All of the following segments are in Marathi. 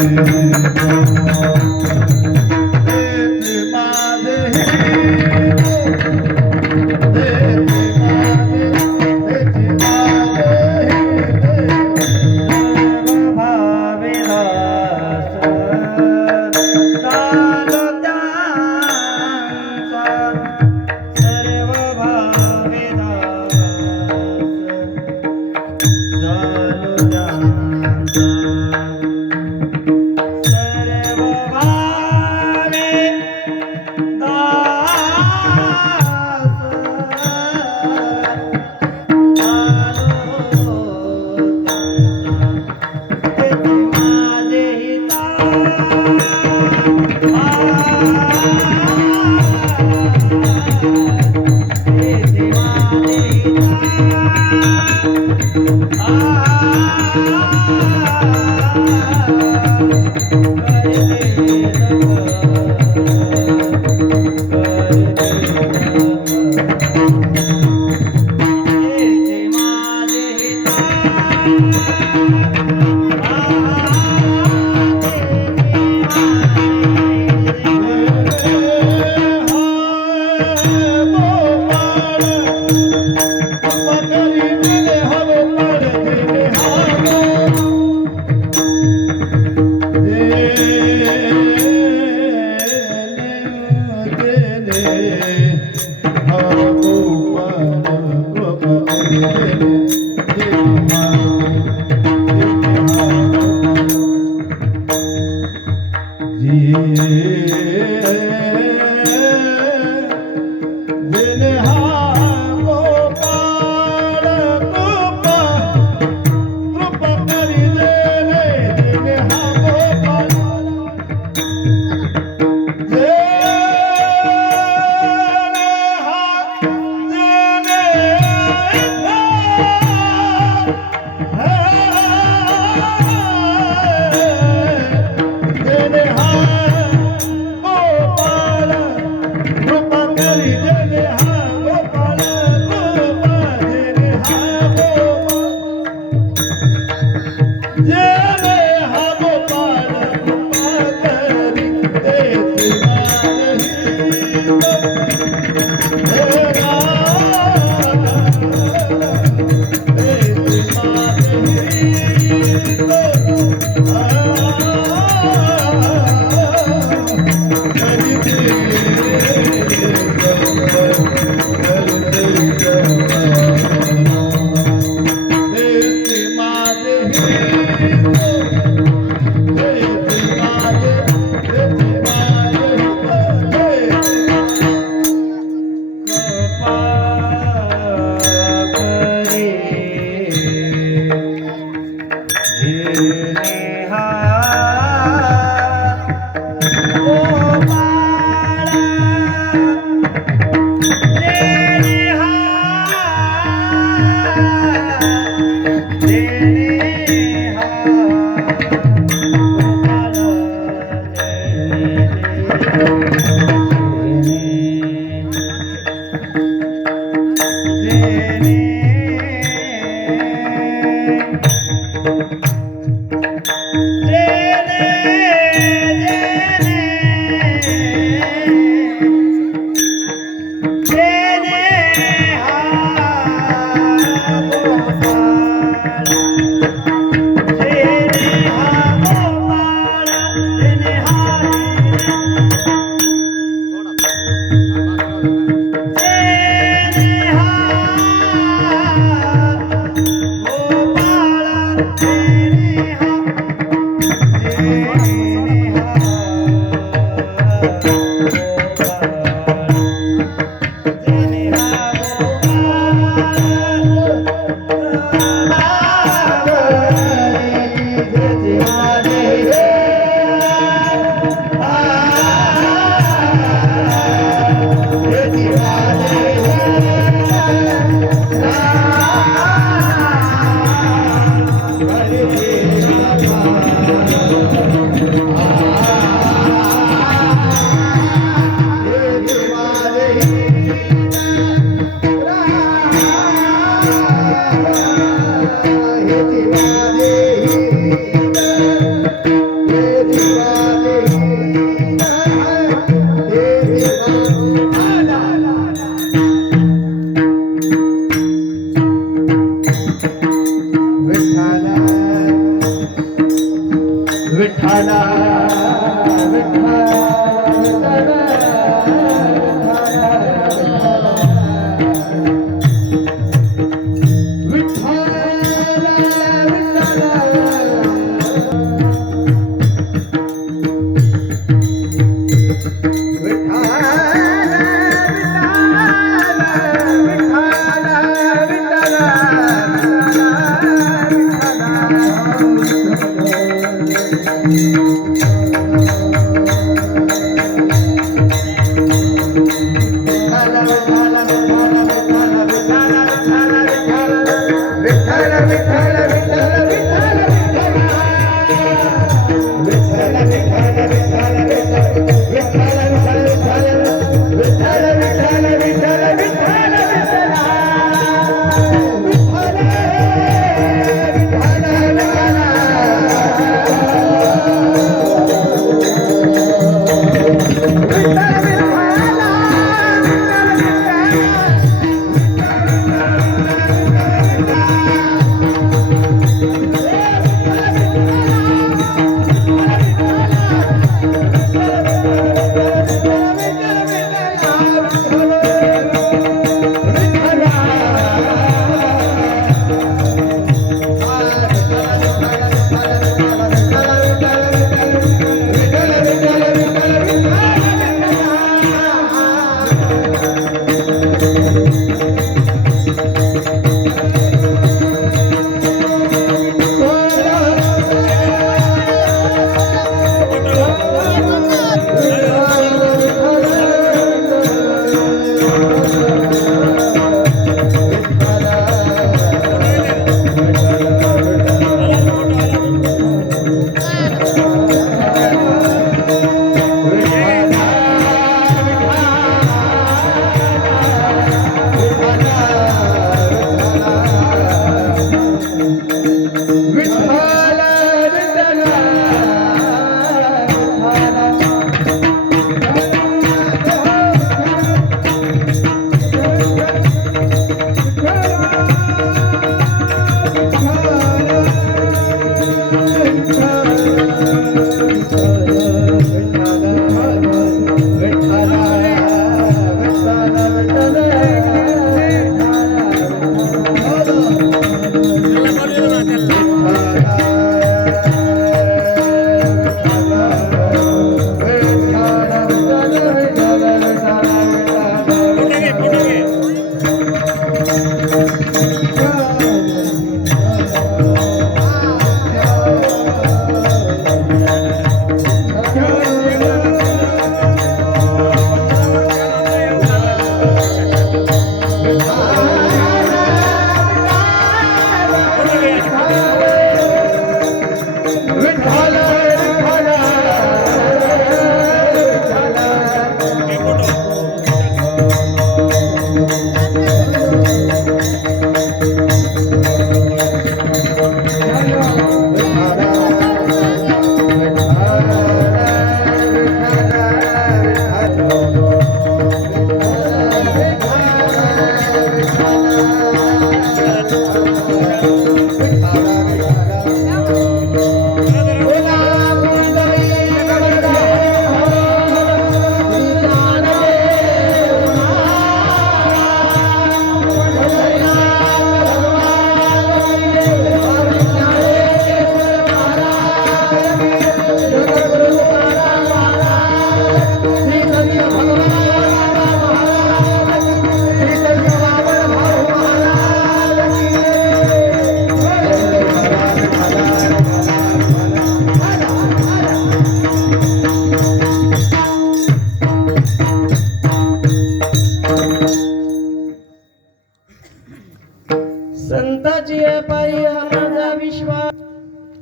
Yeah.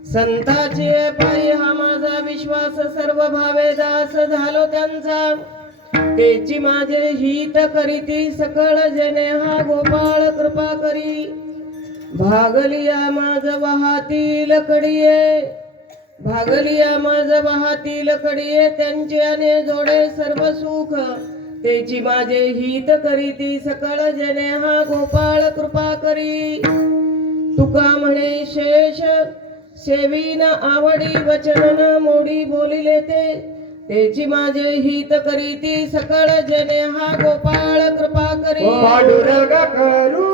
संताची पायी हा माझा विश्वास, सर्व भावे दास झालो त्यांचा, तेची माझे हित करीती सकळ जने हा गोपाळ कृपा करी। भागलिया माझ वाहातील कडीये, भागलिया माझ वाहातील कडीये, त्यांच्याने जोडे सर्व सुख, तेची माझे हित करीती सकळ जने हा गोपाळ कृपा करी। तुका म्हणे शेष सेवीन आवडी वचन मोडी बोलिले तेची माझे हित करीती सकळ जने हा गोपाळ कृपा करी पांडुरंग करू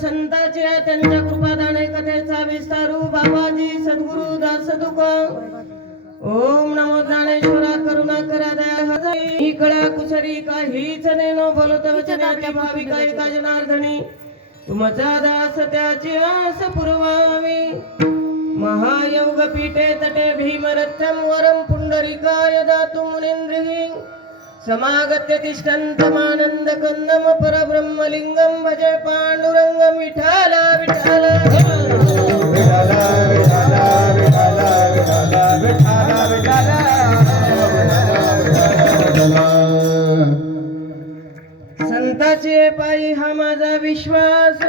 संतांच्या त्यांच्या कृपादाने कथेचा विस्तारू बाबाजी सद्गुरु दास तुक ओम नमो ज्ञानेश्वरा करुणा करा दया ही कळा कुसरी काहीच नेनो बोलत वचनाच्या भाविका एका जनार्दनी तुमचा दास त्याची आस पुरवावी महायोग पीठे तटे भीमरथम वरम पुंडरीकाय दातु मुनींद्रिहि समागत्य तिष्ठन्तमानन्द कन्दम परब्रह्मलिंगं भजे पांडुरंगं विठ्ठल विठ्ठल संताचे पायी हा माझा विश्वास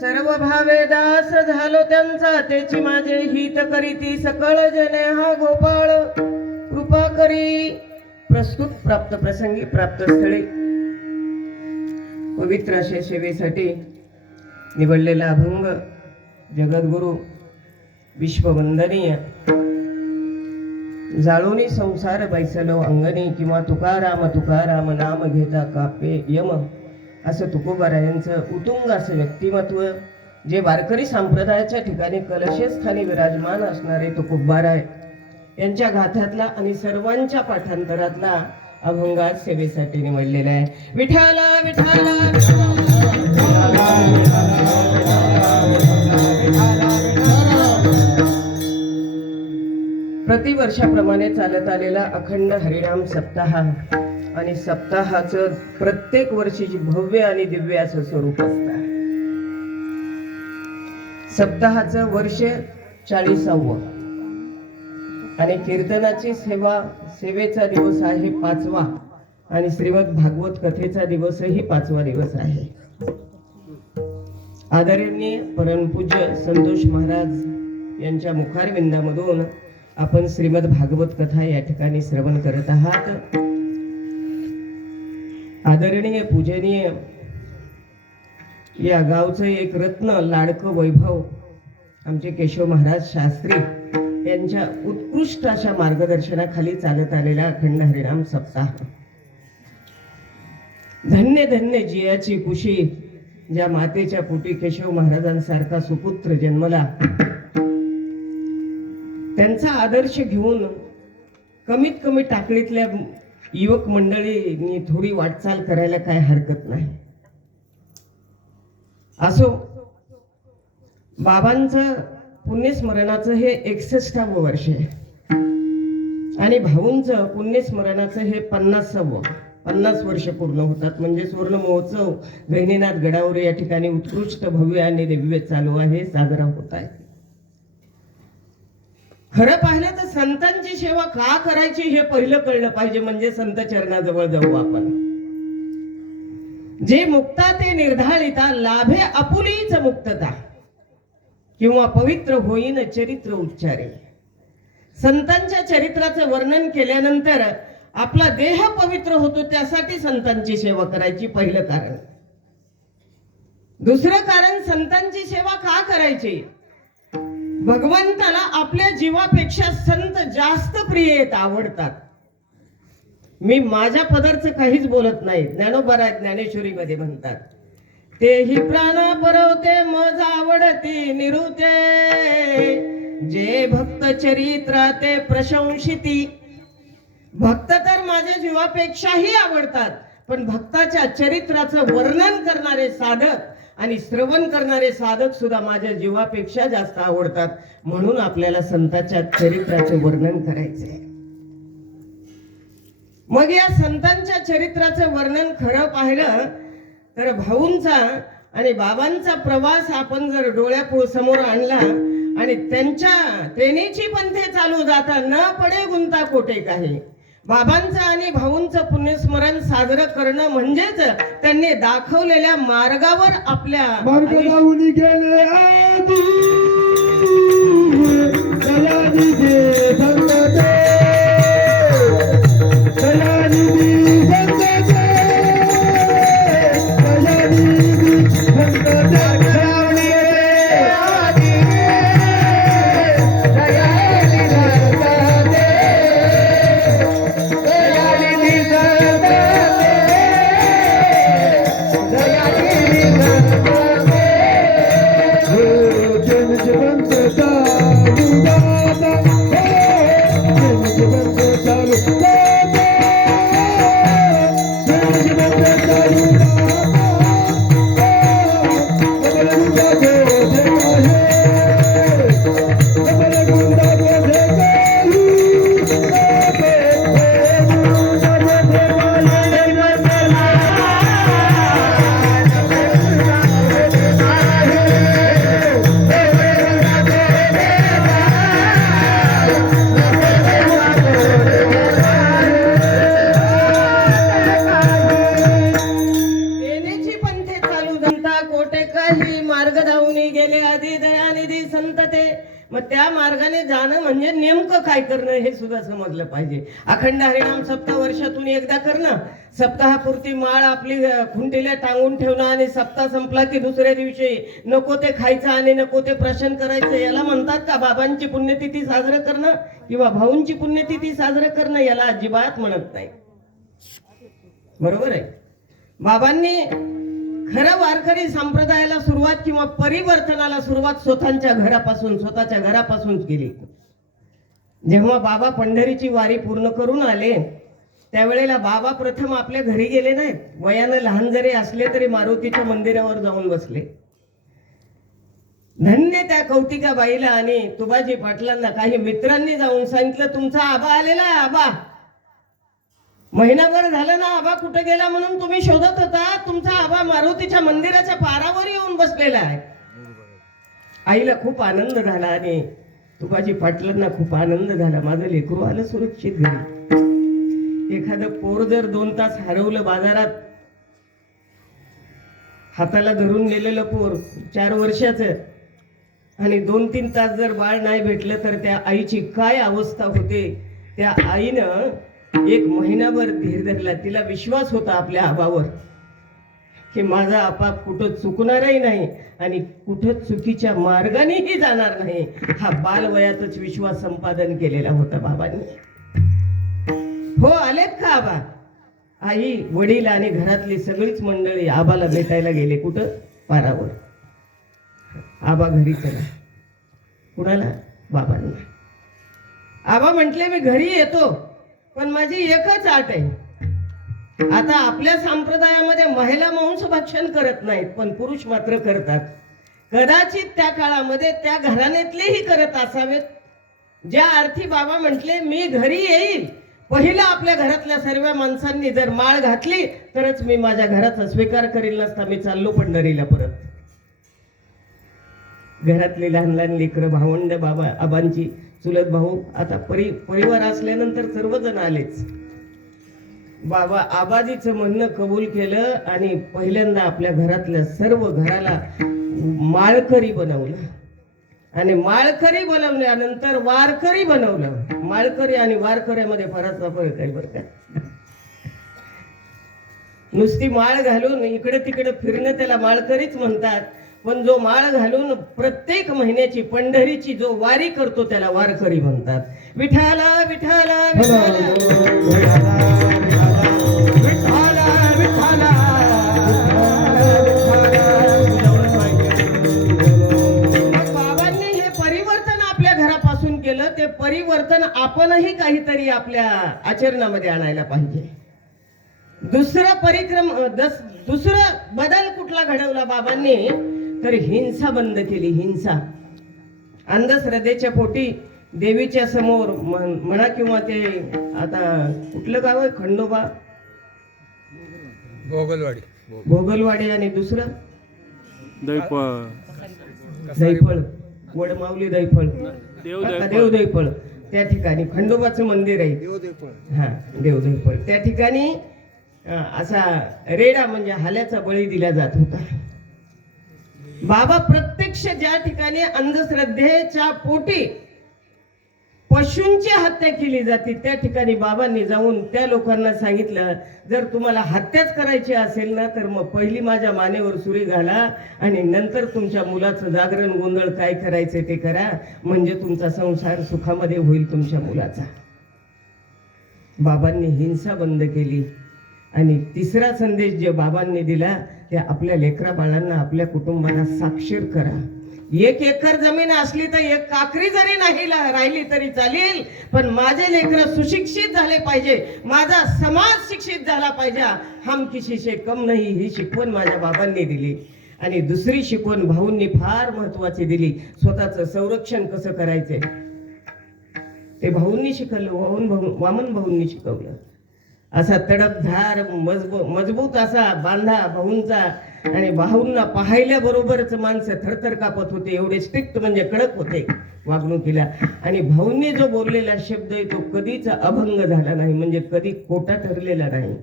सर्व भावे दास झालो त्यांचा तेची माझे हित करीती सकळ जने हा गोपाळ कृपा करी प्रस्तुत प्राप्त प्रसंगी प्राप्त स्थळी पवित्र अशा सेवेसाठी निवडलेला अभंग जगद्गुरु विश्ववंदनीय जाळोनी संसार बैसलो अंगणी किंवा तुकाराम तुकाराम नाम घेता कापे यम असं तुकोबारायांचं उतुंग असं व्यक्तिमत्व जे वारकरी संप्रदायाच्या ठिकाणी कलशस्थानी विराजमान असणारे तुकोबाराय यांच्या गाथातला आणि सर्वांच्या पाठांतरातला अभंगात सेवेसाठी निवडलेला आहे. विठ्ठला विठ्ठला प्रतिवर्षाप्रमाणे चालत आलेला अखंड हरिनाम सप्ताह आणि सप्ताहाचं प्रत्येक वर्षीची भव्य आणि दिव्य असं स्वरूप असतं. सप्ताहाचं वर्ष 40वा आणि कीर्तनाची सेवेचा दिवस आहे 5वा आणि श्रीमद भागवत कथेचा दिवसही 5वा दिवस आहे. आदरणीय परमपूज्य संतोष महाराज यांच्या मुखारविंदामधून आपण श्रीमद भागवत कथा या ठिकाणी श्रवण करत आहात. आदरणीय पूजनीय या गावचं एक रत्न लाडकं वैभव आमचे केशव महाराज शास्त्री यांच्या उत्कृष्ट अशा मार्गदर्शनाखाली चालत आलेला अखंड हरिनाम सप्ताह. धन्य धन्य जियाची कुशी ज्या मातेच्या पोटी केशव महाराजांसारखा सुपुत्र जन्मला, त्यांचा आदर्श घेऊन कमीत कमी टाकळीतल्या युवक मंडळींनी थोडी वाटचाल करायला काय हरकत नाही. असो, बाबांचं पुण्यस्मरणाचं हे 61वं वर्ष आहे आणि भाऊंचं पुण्यस्मरणाचं हे 50 वर्ष पूर्ण होतात. म्हणजे सुवर्ण महोत्सव गहिनीनाथ गडावर या ठिकाणी उत्कृष्ट भव्य आणि दिव्य चालू आहे, साजरा होत आहे. खरं पाहिलं तर संतांची सेवा का करायची हे पहिलं कळलं पाहिजे, म्हणजे संत चरणाजवळ जाऊ आपण. जे मुक्ता ते निर्धारिता लाभे आपुलीच मुक्तता, किंवा पवित्र होईन चरित्र उच्चारे. संतांच्या चरित्राचं वर्णन केल्यानंतर आपला देह पवित्र होतो, त्यासाठी संतांची सेवा करायची, पहिलं कारण. दुसरं कारण, संतांची सेवा का करायची? भगवंताला आपल्या जीवापेक्षा संत जास्त प्रिय आहेत, आवडतात. मी माझ्या पदरचं काहीच बोलत नाही. ज्ञानोबा ज्ञानेश्वरीमध्ये म्हणतात, तेही प्राण परवते मज आवडती निरुते, जे भक्त चरित्र ते प्रशंसिती. भक्त तर माझ्या जीवापेक्षाही आवडतात, पण भक्ताच्या चरित्राचं वर्णन करणारे साधक आणि श्रवण करणारे साधक सुद्धा माझ्या जीवापेक्षा जास्त आवडतात. म्हणून आपल्याला संतांच्या चरित्राचं वर्णन करायचंय. मग या संतांच्या चरित्राचं वर्णन खरं पाहिलं तर भाऊंचा आणि बाबांचा प्रवास आपण जर डोळ्यासमोर आणला आणि त्यांच्या त्रेनेची पंथे चालू जाता न पडे गुंता कोठे काही. बाबांचं आणि भाऊंचं पुण्यस्मरण साजरं करणं म्हणजेच त्यांनी दाखवलेल्या मार्गावर आपल्या मार्गावरून गेले आधी दयानिधी संतते, दयानिधी संतते, दयानिधी संतते. मग त्या मार्गाने जाणं म्हणजे नेमकं काय करणं हे सुद्धा समजलं पाहिजे. अखंड हरिनाम सप्ताह वर्षातून एकदा करणं, सप्ताहापुरती माळ आपली खुंटीला टांगून ठेवणं आणि सप्ताह संपला की दुसऱ्या दिवशी नको ते खायचं आणि नको ते प्राशन करायचं, याला म्हणतात का बाबांची पुण्यतिथी साजरं करणं किंवा भाऊंची पुण्यतिथी साजरं करणं? याला अजिबात म्हणत नाही. बरोबर आहे. बाबांनी खरं वारकरी संप्रदायाला सुरुवात किंवा परिवर्तनाला सुरुवात स्वतःच्या घरापासून केली. जेव्हा बाबा पंढरीची वारी पूर्ण करून आले त्यावेळेला बाबा प्रथम आपल्या घरी गेले नाहीत. वयानं लहान जरी असले तरी मारुतीच्या मंदिरावर जाऊन बसले. धन्य त्या कौतिकाबाईला आणि तुबाजी पाटलांना काही मित्रांनी जाऊन सांगितलं, तुमचा आबा आलेला आहे. आबा महिनाभर झालं ना आबा कुठे गेला म्हणून तुम्ही शोधत होता, तुमचा आबा मारुतीच्या मंदिराच्या पारावर येऊन बसलेला आहे. आईला खूप आनंद झाला आणि तुबाजी पाटलांना खूप आनंद झाला, माझं लेकरू आलं सुरक्षित घरी. एखादं पोर जर 2 तास हरवलं बाजारात, हाताला धरून नेलेलं पोर 4 वर्षाचं, आणि 2-3 तास जर बाळ नाही भेटलं तर त्या आईची काय अवस्था होते. त्या आईनं एक महिनाभर धीर धरला. तिला विश्वास होता आपल्या आबावर की माझा आपा कुठं चुकणारही नाही आणि कुठं चुकीच्या मार्गानेही जाणार नाही. हा बालवयातच विश्वास संपादन केलेला होता बाबांनी. हो आलेत का आबा? आई, वडील आणि घरातली सगळीच मंडळी आबाला भेटायला गेले. कुठं? पारावर. आबा घरी चला. कुणाला? बाबांना. आबा म्हटले मी घरी येतो पण माझी एकच अट आहे. आता आपल्या संप्रदायामध्ये महिला मांस भक्षण करत नाहीत पण पुरुष मात्र करतात. कदाचित त्या काळामध्ये त्या घराण्यातलेही करत असावेत. ज्या अर्थी बाबा म्हटले मी घरी येईल, पहिला आपल्या घरातल्या सर्व माणसांनी जर माळ घातली तरच मी माझ्या घराचा स्वीकार करील, नसता मी चाललो पंढरीला परत. घरातले लहान लहान लेकरं, भावंड, बाबा आबांची चुलत भाऊ, आता परिवार असल्यानंतर सर्वजण आलेच. बाबा आबाजीचं म्हणणं कबूल केलं आणि पहिल्यांदा आपल्या घरातल्या सर्व घराला माळकरी बनवलं आणि माळकरी बनवल्यानंतर वारकरी बनवलं. माळकरी आणि वारकऱ्यामध्ये फरक आहे बरं का. नुसती माळ घालून इकडे तिकडे फिरणं त्याला माळकरीच म्हणतात, पण जो माळ घालून प्रत्येक महिन्याची पंढरीची जो वारी करतो त्याला वारकरी म्हणतात. विठाला विठाला बाबांनी हे परिवर्तन आपल्या घरापासून केलं. ते परिवर्तन आपणही काहीतरी आपल्या आचरणामध्ये आणायला पाहिजे. दुसरं बदल कुठला घडवला बाबांनी? तर हिंसा बंद केली. हिंसा अंधश्रद्धेच्या पोटी देवीच्या समोर म्हणा किंवा ते आता कुठलं गाव आहे, खंडोबा, भोगलवाडी आणि दुसरं दैफळ, वडमावली दैफळ, देव दैफळ, त्या ठिकाणी खंडोबाचं मंदिर आहे. हा, देव दैफळ. त्या ठिकाणी असा रेडा म्हणजे हाल्याचा बळी दिला जात होता. बाबा प्रत्यक्ष ज्या ठिकाणी अंधश्रद्धेच्या पोटी पशूंची हत्या केली जाते त्या ठिकाणी बाबांनी जाऊन त्या लोकांना सांगितलं, जर तुम्हाला हत्याच करायची असेल ना तर मग पहिली माझ्या मानेवर सुरी घाला आणि नंतर तुमच्या मुलाचं जागरण गोंधळ काय करायचं ते करा, म्हणजे तुमचा संसार सुखामध्ये होईल तुमच्या मुलाचा. बाबांनी हिंसा बंद केली. आणि तिसरा संदेश जे बाबांनी दिला ते आपल्या लेकरा बाळांना, आपल्या कुटुंबाला साक्षर करा. 1 एकर जमीन असली तर 1 काकरी जरी नाही राहिली तरी चालेल, पण माझे लेकरं सुशिक्षित झाले पाहिजे, माझा समाज शिक्षित झाला पाहिजे. हम किसी से कम नहीं, ही शिकवण माझ्या बाबांनी दिली. आणि दुसरी शिकवण भाऊंनी फार महत्वाची दिली, स्वतःचं संरक्षण कसं करायचंय ते भाऊंनी शिकवलं. वामन भाऊंनी शिकवलं. असा तडपधार मजबूत असा बांधा भाऊंचा. आणि भाऊंना पाहिल्या बरोबरच माणसं थरथर कापत होते, एवढे स्ट्रिक्ट म्हणजे कडक होते वागणुकीला. आणि भाऊंनी जो बोललेला शब्द आहे तो कधीच अभंग झाला नाही, म्हणजे कधी खोटा ठरलेला नाही.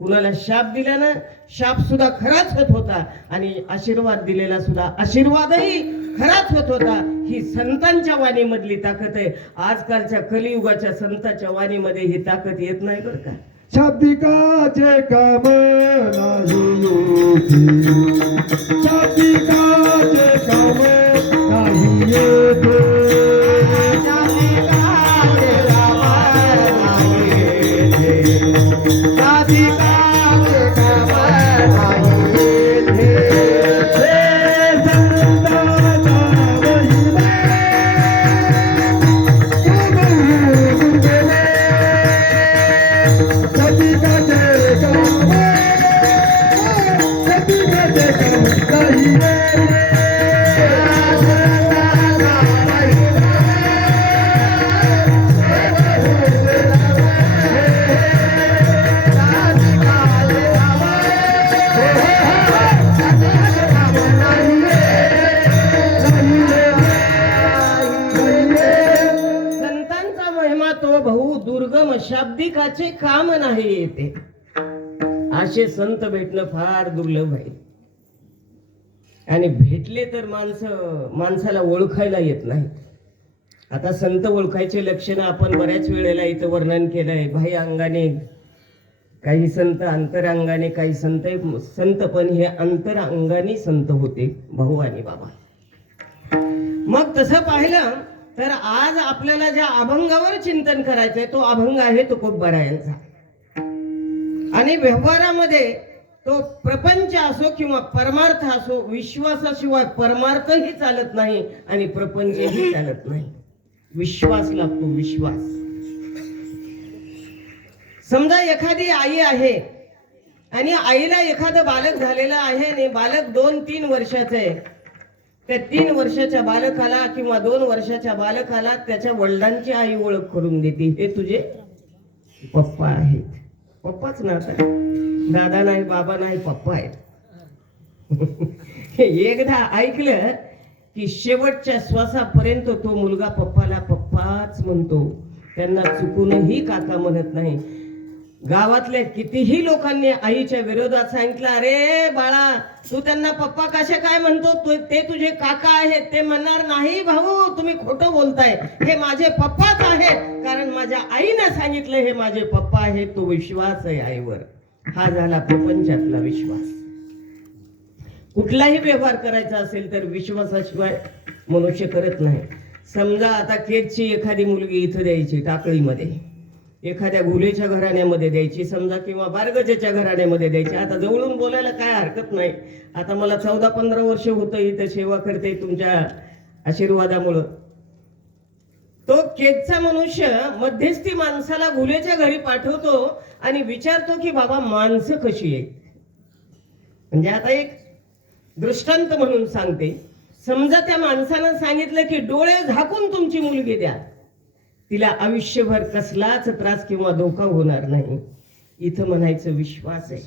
कुणाला शाप दिला ना, शाप सुद्धा खराच होत होता आणि आशीर्वाद दिलेला सुद्धा आशीर्वादही खराच होत होता. ही संतांच्या वाणीमधली ताकद आहे. आजकालच्या कलियुगाच्या संतांच्या वाणीमध्ये ही ताकद येत नाही बरं का. शाब्दिकाचे काम नाही येते, शाब्दिकाचे काम नाही येते, शाब्दिकाचे काम नाही येते, शाब्दिकाचे काम नाही येते. शाब्दिकाचे काम नाही येते. असे संत भेटणं फार दुर्लभ आहे. आणि भेटले तर माणसाला ओळखायला येत नाही. आता संत ओळखायचे लक्षणं आपण बऱ्याच वेळेला इथं वर्णन केलंय. बाह्य अंगाने काही संत, अंतरांगाने काही संत पण हे अंतरांगाने संत होते भाऊ आणि बाबा. मग तसं पाहिलं तर आज आपल्याला ज्या अभंगावर चिंतन करायचंय तो अभंग आहे तुकोबारायांचा. आणि व्यवहारामध्ये तो प्रपंच असो किंवा परमार्थ असो, विश्वासाशिवाय परमार्थही चालत नाही आणि प्रपंचही चालत नाही. विश्वास लागतो, विश्वास. समजा एखादी आई आहे आणि आईला एखादं बालक झालेलं आहे आणि बालक 2-3 वर्षाचं आहे. त्या 3 वर्षाच्या बालकाला किंवा 2 वर्षाच्या बालकाला त्याच्या वडिलांची आई ओळख करून देते, हे तुझे पप्पा आहेत. पप्पाच ना, आता दादा नाही, बाबा नाही, पप्पा आहेत. एकदा ऐकलं की शेवटच्या श्वासापर्यंत तो मुलगा पप्पाला पप्पाच म्हणतो. त्यांना चुकूनही काका म्हणत नाही. गावातल्या कितीही लोकांनी आईच्या विरोधात सांगितलं, अरे बाळा तू त्यांना पप्पा कसे काय म्हणतो, ते तुझे काका आहेत. ते म्हणणार, नाही भाऊ तुम्ही खोटं बोलताय, हे माझे पप्पाच आहेत, कारण माझ्या आईने सांगितलं हे माझे पप्पा आहेत. तो विश्वास आहे आईवर. हा झाला प्रपंचातला विश्वास. कुठलाही व्यवहार करायचा असेल तर विश्वासाशिवाय मनुष्य करत नाही. समजा आता केजची एखादी मुलगी इथं द्यायची, टाकळीमध्ये एखाद्या घुलेच्या घराण्यामध्ये द्यायची समजा, किंवा बारगजेच्या घराण्यामध्ये द्यायची. आता जवळून बोलायला काय हरकत नाही. आता मला 14-15 वर्ष होतं इथं सेवा करते तुमच्या आशीर्वादामुळं. तो केजचा मनुष्य मध्यस्थी माणसाला घुलेच्या घरी पाठवतो आणि विचारतो की बाबा माणसं कशी आहेत. म्हणजे आता एक दृष्टांत म्हणून सांगते. समजा त्या माणसानं सांगितलं की डोळे झाकून तुमची मुलगी द्या, तिला आयुष्यभर कसलाच त्रास किंवा धोका होणार नाही. इथं म्हणायचं विश्वास आहे.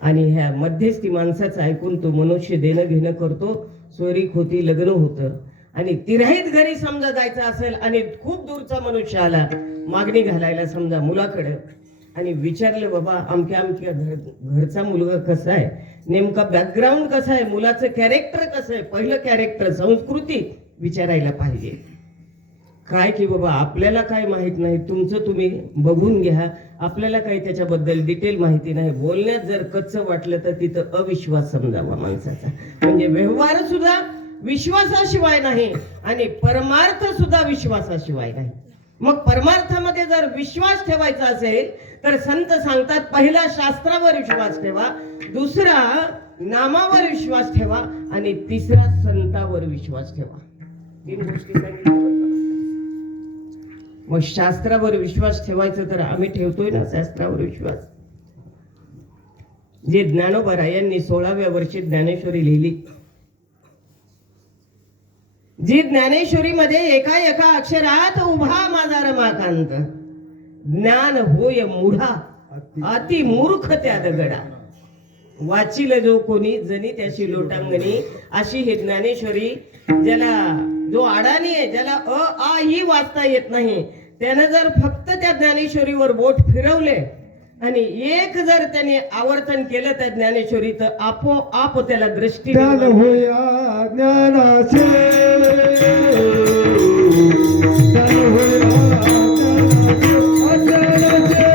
आणि ह्या मध्यस्थी माणसाचं ऐकून तो मनुष्य देणं घेणं करतो. सोयरीक होती, लग्न होतं. आणि तिराहीत घरी समजा जायचं असेल आणि खूप दूरचा मनुष्य आला मागणी घालायला समजा मुलाकडे, आणि विचारलं बाबा अमक्या घरचा मुलगा कसा आहे, नेमका बॅकग्राऊंड कसा आहे, मुलाचं कॅरेक्टर कसं आहे, पहिलं कॅरेक्टर, संस्कृती विचारायला पाहिजे. काय की बाबा आपल्याला काय माहित नाही, तुमचं तुम्ही बघून घ्या, आपल्याला काही त्याच्याबद्दल डिटेल माहिती नाही. बोलण्यात जर कच्चं वाटलं तर तिथं अविश्वास समजावा माणसाचा. म्हणजे व्यवहार सुद्धा विश्वासाशिवाय नाही आणि परमार्थ सुद्धा विश्वासाशिवाय नाही. मग परमार्थामध्ये जर विश्वास ठेवायचा असेल तर संत सांगतात, पहिला शास्त्रावर विश्वास ठेवा, दुसरा नामावर विश्वास ठेवा आणि तिसरा संतावर विश्वास ठेवा. 3 गोष्टी सांगितल्या. मग शास्त्रावर विश्वास ठेवायचं तर आम्ही ठेवतोय ना शास्त्रावर विश्वास. जे ज्ञानोबा यांनी 16व्या वर्षी ज्ञानेश्वरी लिहिली, जी ज्ञानेश्वरीमध्ये एका एका अक्षरात उभा माझा रमाकांत, ज्ञान होय मूढा अति मूर्ख त्या दगडा, वाचिल जो कोणी जनी त्याची लोटांगणी. अशी ही ज्ञानेश्वरी. ज्याला जो अडाणी आहे, ज्याला अ आ ही वाचता येत नाही, त्यानं जर फक्त त्या ज्ञानेश्वरीवर बोट फिरवले आणि एक जर त्याने आवर्तन केलं त्या ज्ञानेश्वरीचं, आपोआप त्याला दृष्टी ज्ञान होया ज्ञानाचे, ज्ञान होया ज्ञानाचे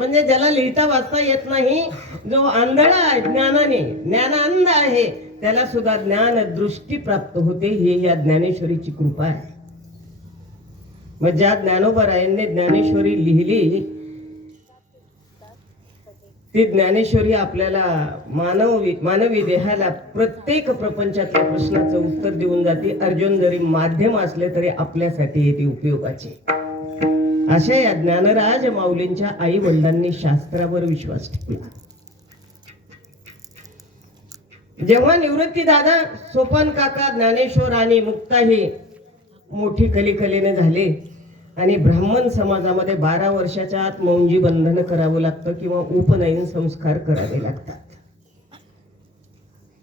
म्हणजे ज्याला लिहिता वाचता येत नाही, जो आंधळा आहे ज्ञानाने, ज्ञानांध आहे, त्याला सुद्धा ज्ञान दृष्टी प्राप्त होते. ही या ज्ञानेश्वरीची कृपा आहे. मग ज्या ज्ञानोबरायांनी ज्ञानेश्वरी लिहिली, ती ज्ञानेश्वरी आपल्याला मानवी देहाला प्रत्येक प्रपंचातल्या प्रश्नाचं उत्तर देऊन जाते. अर्जुन जरी माध्यम असले तरी आपल्यासाठी येते उपयोगाचे. अशा या ज्ञानराज माऊलींच्या आई वडिलांनी शास्त्रावर विश्वास ठेवला. जेव्हा निवृत्ती दादा, सोपान काका, ज्ञानेश्वर आणि मुक्ता ही मोठी कलिकलीने झाले आणि ब्राह्मण समाजामध्ये 12 वर्षाच्या आत मौंजी बंधन करावं लागतं किंवा उपनयन संस्कार करावे लागतात.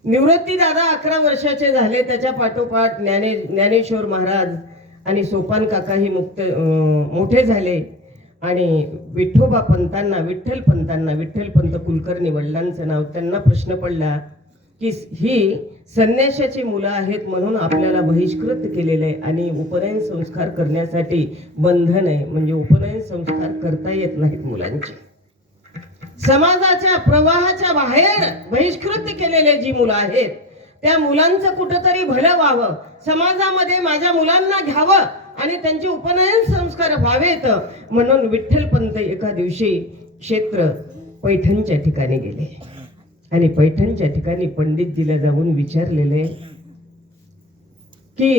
निवृत्ती दादा 11 वर्षाचे झाले. त्याच्या पाठोपाठ ज्ञानेश्वर महाराज आणि सोपान काका ही मोठे झाले आणि विठोबा पंतांना, विठ्ठल पंत कुलकर्णी वडिलांचं नाव, त्यांना प्रश्न पडला की ही संन्याशाची मुलं आहेत म्हणून आपल्याला बहिष्कृत केलेलं आहे आणि उपनयन संस्कार करण्यासाठी बंधन आहे, म्हणजे उपनयन संस्कार करता येत नाहीत मुलांचे. समाजाच्या प्रवाहाच्या बाहेर बहिष्कृत केलेले जी मुलं आहेत, त्या मुलांचं कुठंतरी भलं व्हावं, समाजामध्ये माझ्या मुलांना घ्यावं आणि त्यांचे उपनयन संस्कार व्हावेत म्हणून विठ्ठलपंत एका दिवशी क्षेत्र पैठणच्या ठिकाणी गेले आणि पैठणच्या ठिकाणी पंडितजीला जाऊन विचारलेले की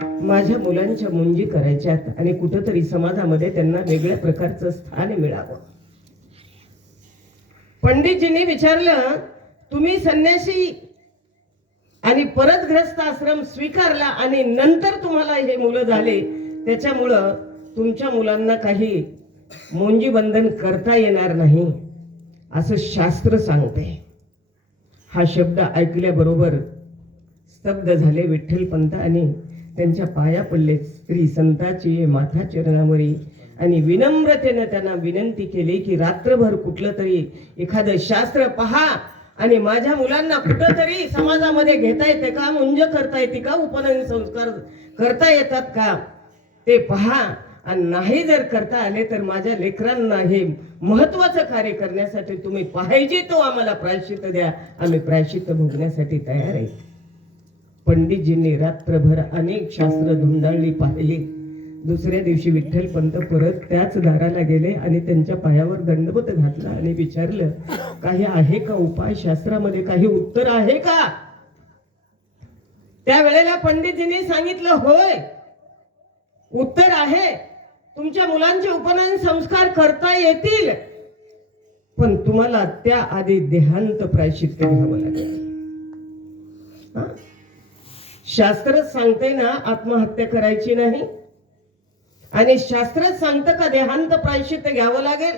माझ्या मुलांच्या मुंजी करायच्यात आणि कुठंतरी समाजामध्ये त्यांना वेगळ्या प्रकारचं स्थान मिळावं. पंडितजींनी विचारलं, तुम्ही संन्यासी आणि परत ग्रस्त आश्रम स्वीकारला आणि नंतर तुम्हाला हे मुलं झाले, त्याच्यामुळं तुमच्या मुलांना काही मुंजी बंधन करता येणार नाही असं शास्त्र सांगते. हा शब्द ऐकल्याबरोबर स्तब्ध झाले विठ्ठलपंत आणि त्यांच्या पाया पडले. श्री संताची माथा चरणावरी आणि विनम्रतेने त्यांना विनंती केली की रात्रभर कुठलं तरी एखादं शास्त्र पहा आणि माझ्या मुलांना कुठंतरी समाजामध्ये घेता येते का, मुंज करता येते का, उपनयन संस्कार करता येतात का ते पहा आणि नाही जर करता आले तर माझ्या लेकरांना हे महत्वाचं कार्य करण्यासाठी तुम्ही पाहिजे तो आम्हाला प्रायश्चित्त द्या, आम्ही प्रायश्चित्त भोगण्यासाठी तयार आहे. पंडितजींनी रात्रभर अनेक शास्त्र धुंडाळली, पाहिली. दुसऱ्या दिवशी विठ्ठलपंत परत त्याच दाराला गेले आणि त्यांच्या पायावर दंडवत घातला आणि विचारलं, काही आहे का उपाय, शास्त्रामध्ये काही उत्तर आहे का? त्यावेळेला पंडितजींनी सांगितलं, होय उत्तर आहे, तुमच्या मुलांचे उपनयन संस्कार करता येतील, पण तुम्हाला त्या आधी देहांत प्रायश्चित्त घ्यावं लागेल. शास्त्रच सांगते ना आत्महत्या करायची नाही आणि शास्त्रच सांगतं का देहांत प्रायश्चित्त घ्यावं लागेल.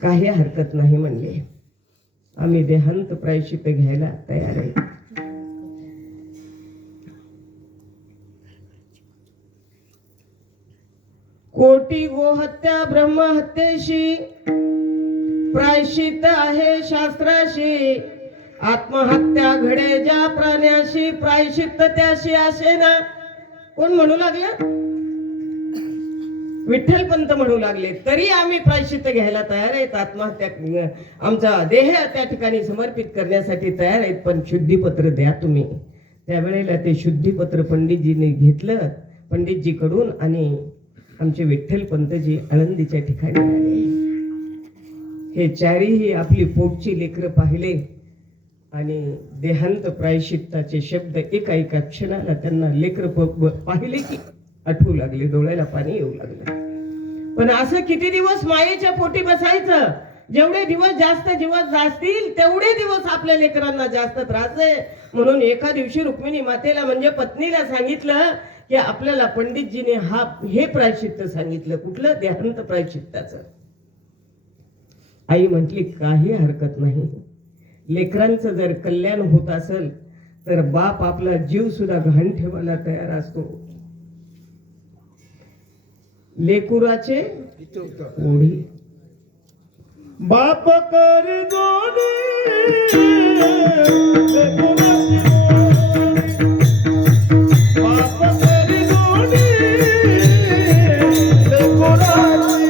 काही हरकत नाही म्हणले, आम्ही देहांत प्रायश्चित्त घ्यायला तयार आहे. कोटी गोहत्या ब्रह्महत्येशी प्रायश्चित्त आहे शास्त्राशी, आत्महत्या घडे ज्या प्राण्याशी प्रायश्चित्त त्याशी असे ना. कोण म्हणू लागलं? विठ्ठलपंत म्हणू लागले. तरी आम्ही प्रायश्चित्त घ्यायला तयार आहेत, आत्महत्या आमचा देह त्या ठिकाणी समर्पित करण्यासाठी तयार आहेत, पण शुद्धीपत्र द्या तुम्ही. त्यावेळेला ते शुद्धीपत्र पंडितजीने घेतलं पंडितजीकडून आणि आमचे विठ्ठलपंतजी आळंदीच्या ठिकाणी आले. हे चारीही आपली पोटची लेकरं पाहिले आणि देहांत प्रायश्चित्ताचे शब्द एका क्षणाला त्यांना लेकर पाहिले की आठवू लागले, डोळ्याला पाणी येऊ लागलं. पण असं किती दिवस मायेच्या पोटी बसायचं? जेवढे दिवस जास्तील तेवढे दिवस आपल्या लेकरांना जास्त त्रास आहे. म्हणून एका दिवशी रुक्मिणी मातेला म्हणजे पत्नीला सांगितलं की आपल्याला पंडितजीने हे प्रायश्चित्त सांगितलं. कुठलं? देहांत प्रायश्चित्ताचं. आई म्हटली, काही हरकत नाही, लेकरांचं जर कल्याण होत असेल तर बाप आपला जीव सुद्धा घाण ठेवायला तयार असतो. लेकुराचे ओढी बाप कर जोडी, बाप कर जोडी, लेकुराची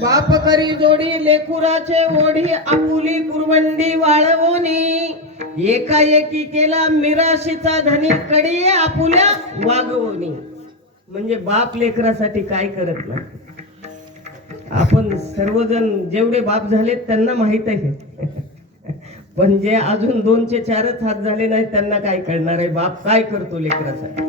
बाप करी जोडी लेकुराचे ओढी आपुली कुरवंडी वाळवोनी एकाएकी केला मिराशीचा धनी कडी आपुल्या वागवोनी. म्हणजे बाप लेकरासाठी काय करत नाही. आपण सर्वजण जेवढे बाप झालेत त्यांना माहित आहे. पण जे अजून 2चे 4च हात झाले नाहीत त्यांना काय कळणार आहे बाप काय करतो लेकरासाठी,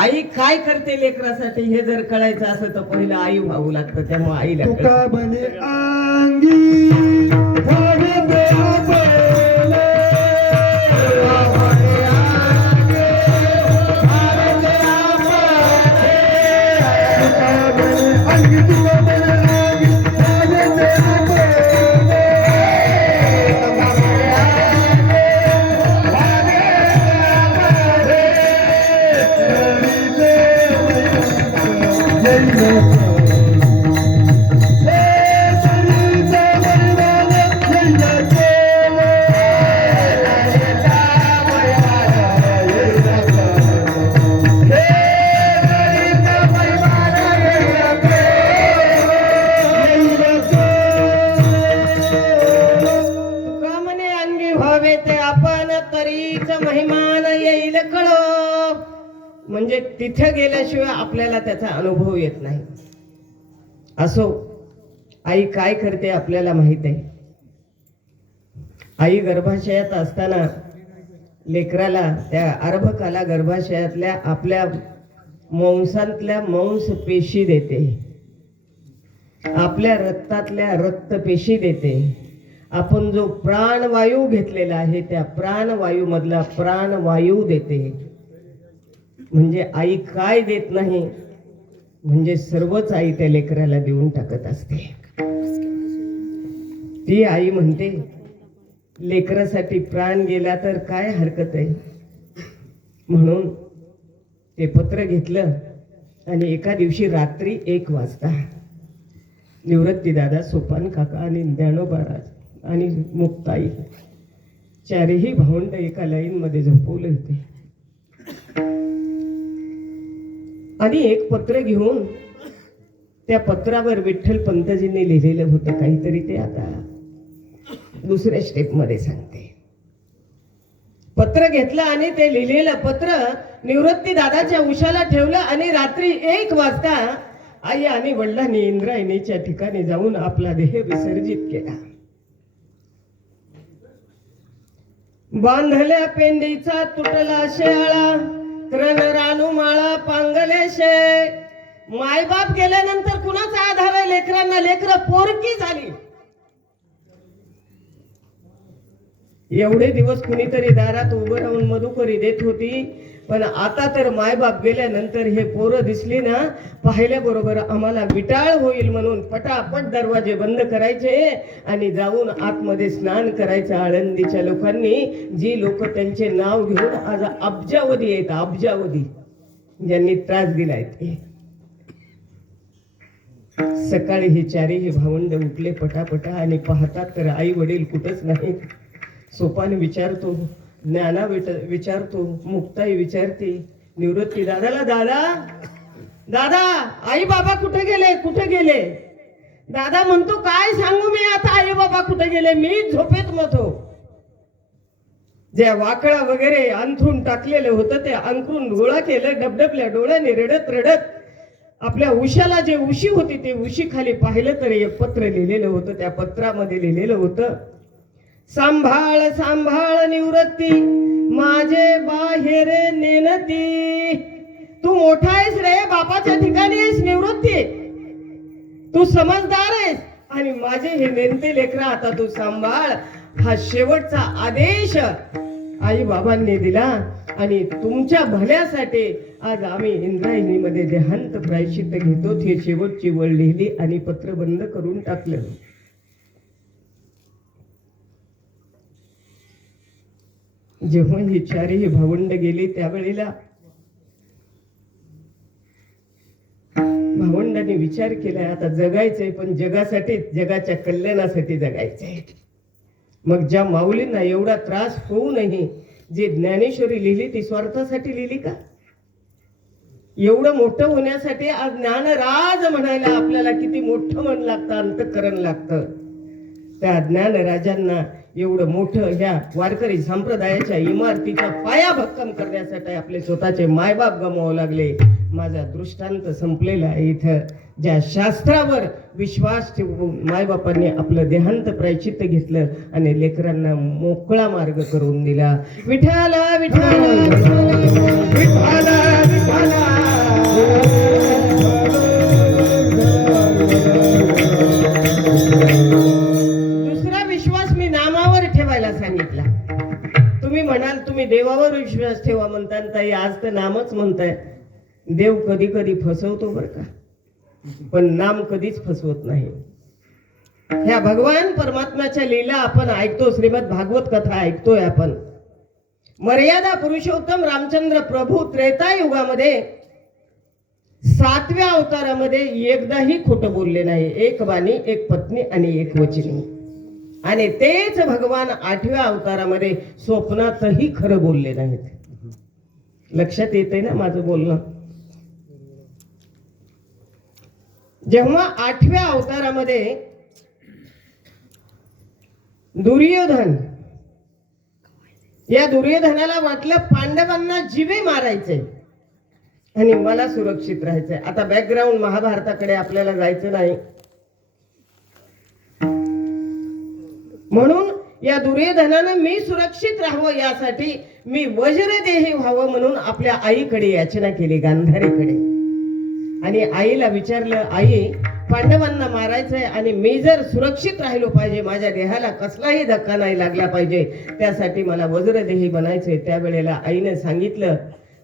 आई काय करते लेकरासाठी हे जर कळायचं असं तर पहिलं आई व्हावं लागतं. त्यामुळे आईला तुका बने अंगी भावे दे आपले भावे अंगी भावे दे आपले तुका बने अंगी तुका बने अंगी भावे दे आपले महिमान येईल कळो. म्हणजे तिथे गेल्याशिवाय आपल्याला त्याचा अनुभव येत नाही. असो आई काय करते आपल्याला माहित आहे. आई गर्भाशयात असताना लेकराला त्या अर्भकाला गर्भाशयातल्या आपल्या मांसातल्या मांसपेशी देते, आपल्या रक्तातल्या रक्तपेशी देते. आपण जो प्राणवायू घेतलेला आहे त्या प्राणवायू मधला प्राणवायू देते. म्हणजे आई काय देत नाही म्हणजे सर्वच आई त्या लेकराला देऊन टाकत असते. ती आई म्हणते लेकरासाठी प्राण गेला तर काय हरकत आहे. म्हणून ते पत्र घेतलं आणि एका दिवशी रात्री 1 वाजता निवृत्ती दादा, सोपान काका आणि ज्ञानोबाराज आणि मुक्ताई 4ही भावंड एका लाईन मध्ये झोपवले होते. आणि एक पत्र घेऊन त्या पत्रावर विठ्ठल पंतजींनी लिहिलेलं होतं काहीतरी. ते आता दुसऱ्या स्टेप मध्ये सांगते. पत्र घेतलं आणि ते लिहिलेलं पत्र निवृत्ती दादाच्या उशाला ठेवलं आणि रात्री 1 वाजता आई आणि वडिलांनी इंद्रायणीच्या ठिकाणी जाऊन आपला देह विसर्जित केला. बांधल्या पेंडीचा तुटला शेळा, तृण रानू माळा पांगले शे. मायबाप गेल्यानंतर कुणाचा आधार आहे लेकरांना? लेकरं पोरकी झाली. एवढे दिवस कुणीतरी दारात उभं राहून मधुकरी देत होती, पण आता तर मायबाप गेल्यानंतर हे पोरं दिसली ना, पाहिल्याबरोबर आम्हाला विटाळ होईल म्हणून पटापट दरवाजे बंद करायचे आणि जाऊन आतमध्ये स्नान करायचं. आळंदीच्या लोकांनी, जी लोक त्यांचे नाव घेऊन आज अब्जावधी आहेत, अब्जावधी ज्यांनी त्रास दिलाय ते. सकाळी हे 4ही भावंड उठले पटापटा आणि पाहतात तर आई वडील कुठंच नाहीत. सोपान विचारतो, ज्ञाना विचारतो, मुक्ताई विचारते निवृत्ती दादाला, दादा दादा आई बाबा कुठे गेले, कुठे गेले? दादा म्हणतो काय सांगू मी आता, आई बाबा कुठे गेले, मी झोपेत मतो. ज्या वाकळा वगैरे अंथरून टाकलेलं होतं ते अंथरून गोळा केलं, डबडबल्या डोळ्याने रडत रडत आपल्या उशाला जे उशी होती ते उशी खाली पाहिलं तर एक पत्र लिहिलेलं होतं. त्या पत्रामध्ये लिहिलेलं होतं, सांभाळ सांभाळ निवृत्ती माझे बाहेर नेनती. तू मोठा आहेस रे, बापाच्या ठिकाणी आहेस निवृत्ती, तू समजदार आहेस आणि माझे हे नेनते लेकरा आता तू सांभाळ. हा शेवटचा आदेश आई बाबांनी दिला आणि तुमच्या भल्यासाठी आज आम्ही इंद्रायणीमध्ये देहांत प्रायश्चित्त घेतो. हे शेवटची वळ लिहिली आणि पत्र बंद करून टाकलं. जेव्हा ही चारही भावंड गेली त्यावेळेला भावंडांनी विचार केलाय आता जगायचंय, पण जगासाठी, जगाच्या कल्याणासाठी जगायचंय. मग ज्या माऊलींना एवढा त्रास होऊनही जे ज्ञानेश्वरी लिहिली ती स्वार्थासाठी लिहिली का? एवढं मोठं होण्यासाठी आज ज्ञानराज म्हणायला आपल्याला किती मोठं मन लागतं, अंतःकरण लागतं. त्या ज्ञानराजांना एवढं मोठं ह्या वारकरी संप्रदायाच्या इमारतीचा पाया भक्कम करण्यासाठी आपले स्वतःचे मायबाप गमावं लागले. माझा दृष्टांत संपलेला आहे इथं. ज्या शास्त्रावर विश्वास ठेवून मायबापांनी आपलं देहांत प्रायश्चित्त घेतलं आणि लेकरांना मोकळा मार्ग करून दिला. विठ्ठला विठ्ठला दुसरा विश्वास मी नामावर ठेवायला सांगितला. तुम्ही म्हणाल तुम्ही देवावर विश्वास ठेवा म्हणता, ताई आज तर नामच म्हणताय. देव कधी कधी फसवतो बरं का, पण नाम कधीच फसवत नाही. ह्या भगवान परमात्म्याच्या लीला आपण ऐकतो, श्रीमद भागवत कथा ऐकतोय आपण. मर्यादा पुरुषोत्तम रामचंद्र प्रभू त्रेतायुगामध्ये 7व्या अवतारामध्ये एकदाही खोटं बोलले नाही. एक वाणी, एक पत्नी आणि एक वचनी. आणि तेच भगवान 8व्या अवतारामध्ये स्वप्नातही खरं बोलले नाहीत. लक्षात येतंय ना माझं बोलणं? जेव्हा 8व्या अवतारामध्ये दुर्योधन, या दुर्योधनाला वाटलं पांडवांना जीवे मारायचे आणि मला सुरक्षित राहायचंय. आता बॅकग्राऊंड महाभारताकडे आपल्याला जायचं नाही. म्हणून या दुर्योधनानं मी सुरक्षित राहावं यासाठी मी वज्रदेही व्हावं म्हणून आपल्या आईकडे याचना केली, गांधारीकडे. आणि आईला विचारलं, आई पांडवांना मारायचंय आणि मी जर सुरक्षित राहिलो पाहिजे, माझ्या देहाला कसलाही धक्का नाही लागला पाहिजे, त्यासाठी मला वज्रदेही बनायचंय. त्यावेळेला आईने सांगितलं,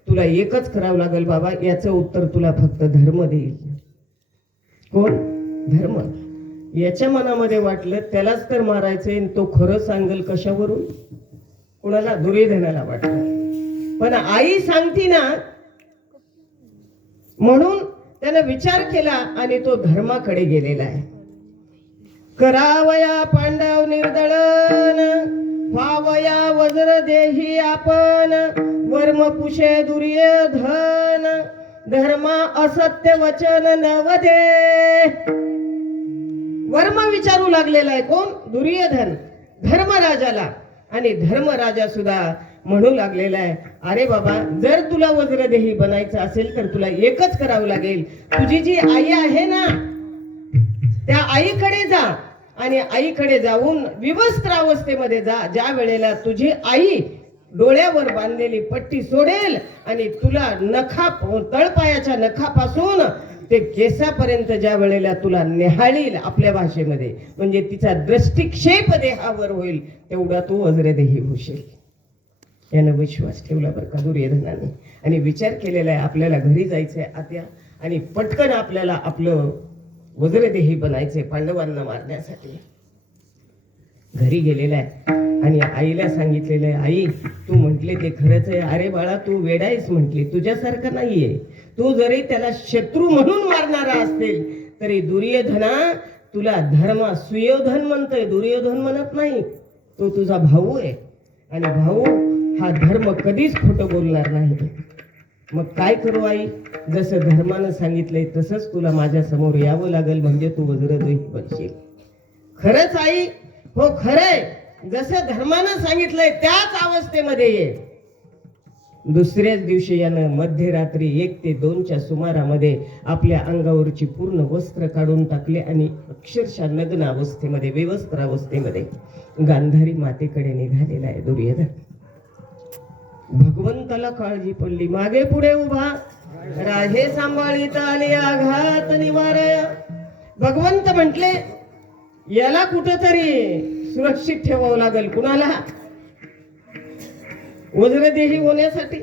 तुला एकच करावं लागेल बाबा, याचं उत्तर तुला फक्त धर्म देईल. कोण? धर्म. याच्या मनामध्ये वाटलं त्यालाच तर मारायचंय, तो खरं सांगेल कशावरून? कुणाला? दुर्योधनाला वाटलं. पण आई सांगती ना, म्हणून त्यानं विचार केला आणि तो धर्माकडे गेलेला आहे. करावया पांडव निर्दळन, व्हावया वज्रदेही आपण, वर्म पुषे दुर्योधन, धर्मा असत्य वचन नवदे. वर्म विचारू लागलेला आहे. कोण? दुर्योधन धर्मराजाला. आणि धर्मराजा सुद्धा म्हणू लागलेला आहे, अरे बाबा जर तुला वज्रदेही बनायचं असेल तर तुला एकच करावं लागेल. तुझी जी आई आहे ना, त्या आईकडे जा आणि आईकडे जाऊन विवस्त्र अवस्थेमध्ये जा. ज्या वेळेला तुझी आई डोळ्यावर बांधलेली पट्टी सोडेल आणि तुला तळपायाच्या नखापासून ते केसापर्यंत ज्या वेळेला तुला निहाळील, आपल्या भाषेमध्ये म्हणजे तिचा दृष्टिक्षेप देहावर होईल, तेवढा तू वज्रदेही होशील. यानं विश्वास ठेवला बरं का दुर्योधनाने. आणि विचार केलेला आहे, आपल्याला घरी जायचंय आत्या आणि पटकन आपल्याला आपलं वज्रदेही बनायचंय पांडवांना मारण्यासाठी. घरी गेलेला आहे आणि आईला सांगितलेलं आहे, आई तू म्हटले ते खरंच आहे. अरे बाळा तू वेडाईस म्हटली, तुझ्यासारखं नाहीये. तू जरी त्याला शत्रू म्हणून मारणारा असतील तरी दुर्योधना तुला धर्म, सुयोधन म्हणतोय, दुर्योधन म्हणत नाही. तो तुझा भाऊ आहे आणि भाऊ हा धर्म कधीच खोटं बोलणार नाही. मग काय करू आई? जसं धर्मानं सांगितलंय तसंच तुला माझ्या समोर यावं लागेल, म्हणजे तू वज्रदेही बनशील. खरंच आई? हो खरंय. जसं धर्मानं सांगितलंय त्याच अवस्थेमध्ये ये. दुसऱ्याच दिवशी यानं मध्यरात्री 1 ते 2च्या सुमारामध्ये आपल्या अंगावरची पूर्ण वस्त्र काढून टाकले आणि अक्षरशः नग्न अवस्थेमध्ये, विवस्त्र अवस्थेमध्ये गांधारी मातेकडे निघालेला आहे दुर्योधन. भगवंताला काळजी पडली, मागे पुढे उभा राहे सांभाळीत आले आघात निवारय. भगवंत म्हटले याला कुठंतरी सुरक्षित ठेवावं लागेल. कुणाला? वज्रदेही होण्यासाठी.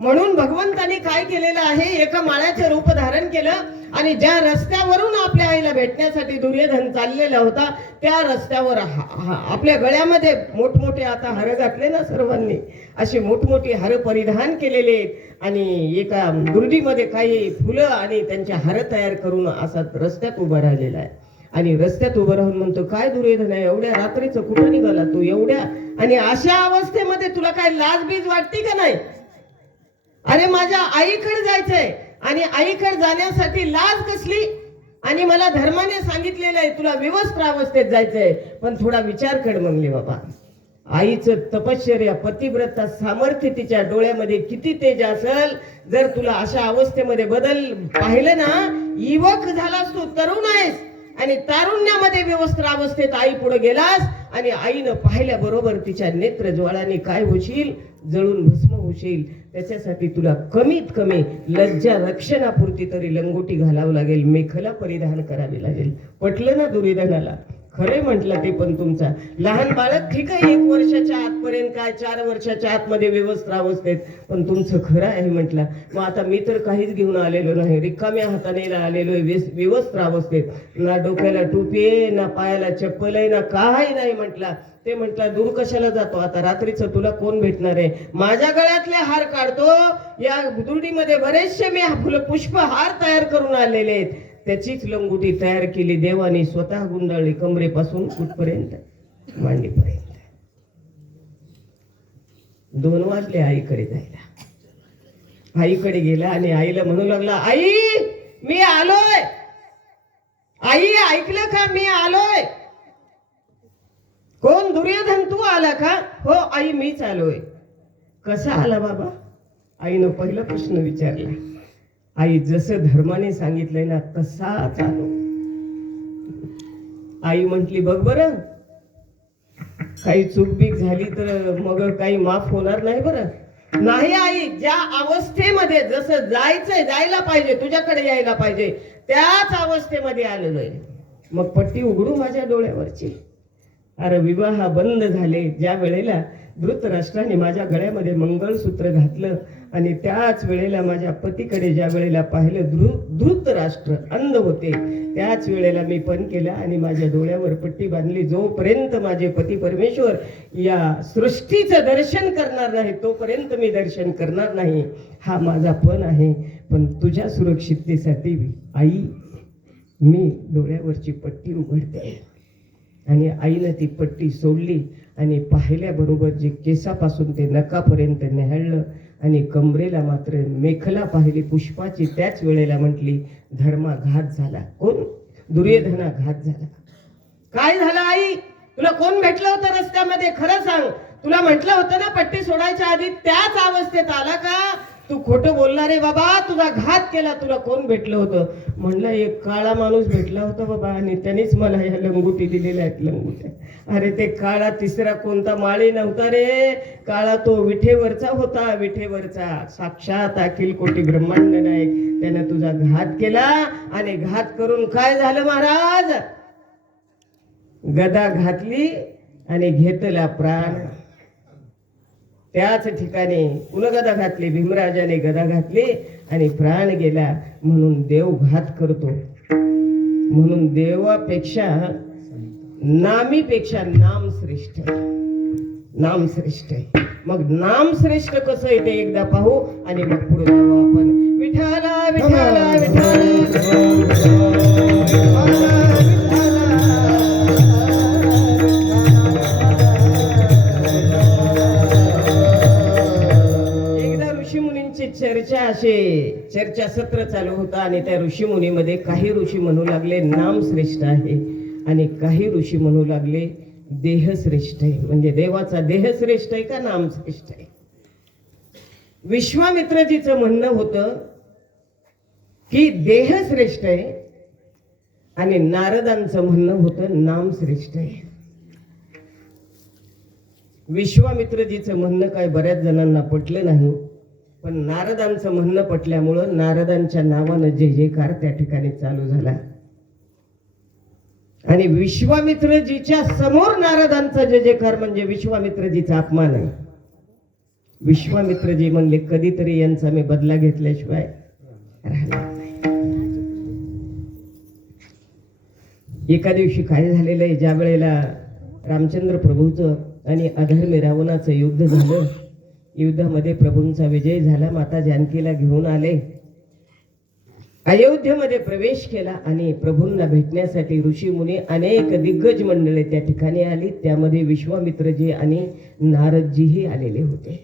म्हणून भगवंताने काय केलेलं आहे, एका माळ्याचं रूप धारण केलं आणि ज्या रस्त्यावरून आपल्या आईला भेटण्यासाठी दुर्योधन चाललेला होता त्या रस्त्यावर आपल्या गळ्यामध्ये मोठमोठे आता हार घातले ना सर्वांनी, अशी मोठमोठी हार परिधान केलेले आणि एका दुर्डीमध्ये काही फुलं आणि त्यांचे हार तयार करून असा रस्त्यात उभा राहिलेला आहे. आणि रस्त्यात उभं राहून म्हणतो, काय दुर्योधन आहे, एवढ्या रात्रीचं कुठं निघाला तू एवढ्या आणि अशा अवस्थेमध्ये तुला काय लाज बीज वाटते का नाही? अरे माझ्या आईकडे जायचंय आणि आईकडे जाण्यासाठी लाज कसली? आणि मला धर्माने सांगितलेलं आहे तुला विवस्त्र अवस्थेत जायचंय, पण थोडा विचार कर म्हणले बाबा. आईचं तपश्चर्या, पतिव्रता सामर्थ्य तिच्या डोळ्यामध्ये किती तेज असेल. जर तुला अशा अवस्थेमध्ये बदल पाहिलं ना, युवक झालास तू, तरुण आहेस आणि तारुण्यामध्ये विवस्त्र अवस्थेत आई पुढे गेलास आणि आईनं पाहिल्या बरोबर तिच्या नेत्र ज्वाळाने काय होशील, जळून भस्म होशील. त्याच्यासाठी तुला कमीत कमी लज्जा रक्षणापुरती तरी लंगोटी घालावं लागेल, मेखला परिधान करावी लागेल. पटलं ना दुर्योधनाला? खरे म्हटलं ते. पण तुमचा लहान बाळक ठीक आहे 1 वर्षाच्या आतपर्यंत, काय 4 वर्षाच्या आतमध्ये विवस्त्र अवस्थेत, पण तुमचं खरं आहे म्हटलं. मग आता मी तर काहीच घेऊन आलेलो नाही, रिकाम्या हाताने आलेलो आहे विवस्त्र अवस्थेत. ना डोक्याला टोपी आहे, ना पायाला चप्पल आहे, ना काही नाही म्हटला. ते म्हटलं दूर कशाला जातो, आता रात्रीचं तुला कोण भेटणार आहे? माझ्या गळ्यातले हार काढतो. या दुर्डीमध्ये बरेचसे मी पुष्प हार तयार करून आलेले आहेत. त्याचीच लंगोटी तयार केली देवाने, स्वतः गुंडाळली कमरेपासून कुठपर्यंत, मांडीपर्यंत. 2 वाजले आईकडे जायला. आईकडे गेला आणि आईला म्हणू लागला, आई मी आलोय. आई ऐकलं का, मी आलोय. कोण? दुर्योधन तू आला का? हो आई मीच आलोय. कसा आला बाबा? आईनं पहिला प्रश्न विचारला. आई जसं धर्माने सांगितलंय ना तसाच आलो. आई म्हटली बघ बरं, काही चूकबीक झाली तर मग काही माफ होणार नाही बरं. नाही आई, ज्या अवस्थेमध्ये जसं जायचंय, जायला पाहिजे, तुझ्याकडे यायला पाहिजे त्याच अवस्थेमध्ये आलेलो आहे. मग पट्टी उघडू माझ्या डोळ्यावरची. अरे विवाह बंद झाले ज्या वेळेला धृतराष्ट्राने माझ्या गळ्यामध्ये मंगळसूत्र घातलं आणि त्याच वेळेला माझ्या पतीकडे ज्या वेळेला पाहिलं धृतराष्ट्र अंध होते, त्याच वेळेला मी पण केला आणि माझ्या डोळ्यावर पट्टी बांधली. जोपर्यंत माझे पती परमेश्वर या सृष्टीचं दर्शन करणार नाही तोपर्यंत मी दर्शन करणार नाही, हा माझा पण आहे. पण तुझ्या सुरक्षिततेसाठी आई मी डोळ्यावरची पट्टी उघडते. आणि आईनं ती पट्टी सोडली आणि पाहिल्याबरोबर जे केसापासून ते नकापर्यंत नेहळलं आणि कमरेला मात्र मेखला पाहिली पुष्पाची. त्याच वेळेला म्हटली धर्मा घात झाला. कोण? दुर्योधना घात झाला. काय झालं आई? तुला कोण भेटलं होतं रस्त्यामध्ये? खरं सांग. तुला म्हटलं होतं ना पट्टी सोडायच्या आधी त्याच अवस्थेत आला का? तू खोटं बोलला रे बाबा, तुझा घात केला. तुला कोण भेटलं होतं? म्हणलं एक काळा माणूस भेटला होता बाबा आणि त्यानेच मला ह्या लंगोटी दिलेल्या आहेत. लंगोट्या. अरे ते काळा तिसरा कोणता माळी नव्हता रे, काळा तो विठेवरचा होता. विठेवरचा साक्षात अखिल कोटी ब्रह्मांड नायक. त्यानं तुझा घात केला आणि घात करून काय झालं महाराज? गदा घातली आणि घेतला प्राण. त्याच ठिकाणी पुन्हा गदा घातली, भीमराजाने गदा घातली आणि प्राण गेला. म्हणून देव घात करतो. म्हणून देवापेक्षा नामीपेक्षा नाम श्रेष्ठ आहे. नाम श्रेष्ठ आहे. मग नाम श्रेष्ठ कसं आहे ते एकदा पाहू आणि मग पुढे जाऊ आपण. विठाला विठाला विठाला चर्चा सत्र चालू होता आणि त्या ऋषीमुनीमध्ये काही ऋषी म्हणू लागले नाम श्रेष्ठ आहे आणि काही ऋषी म्हणू लागले देह श्रेष्ठ आहे. म्हणजे देवाचा देह श्रेष्ठ आहे का नाम श्रेष्ठ आहे? विश्वामित्रजीचं म्हणणं होतं की देह श्रेष्ठ आहे आणि नारदांचं म्हणणं होतं नाम श्रेष्ठ आहे. विश्वामित्रजीचं म्हणणं काय बऱ्याच जणांना पटलं नाही, पण नारदांचं म्हणणं पटल्यामुळं नारदांच्या नावानं जे जयकार त्या ठिकाणी चालू झाला. आणि विश्वामित्रजीच्या समोर नारदांचा जय जयकार म्हणजे विश्वामित्रजीचा अपमान आहे. विश्वामित्रजी म्हणले कधीतरी यांचा मी बदला घेतल्याशिवाय राहणार नाही. एका दिवशी काय झालेलं आहे, ज्या वेळेला रामचंद्र प्रभूचं आणि अधर्मी रावणाचं युद्ध झालं, युद्धामध्ये प्रभूंचा विजय झाला. माता जानकीला घेऊन आले, अयोध्येमध्ये प्रवेश केला आणि प्रभूंना भेटण्यासाठी ऋषी मुनी अनेक दिग्गज मंडळी त्या ठिकाणी आली. त्यामध्ये विश्वामित्रजी आणि नारदजीही आलेले होते.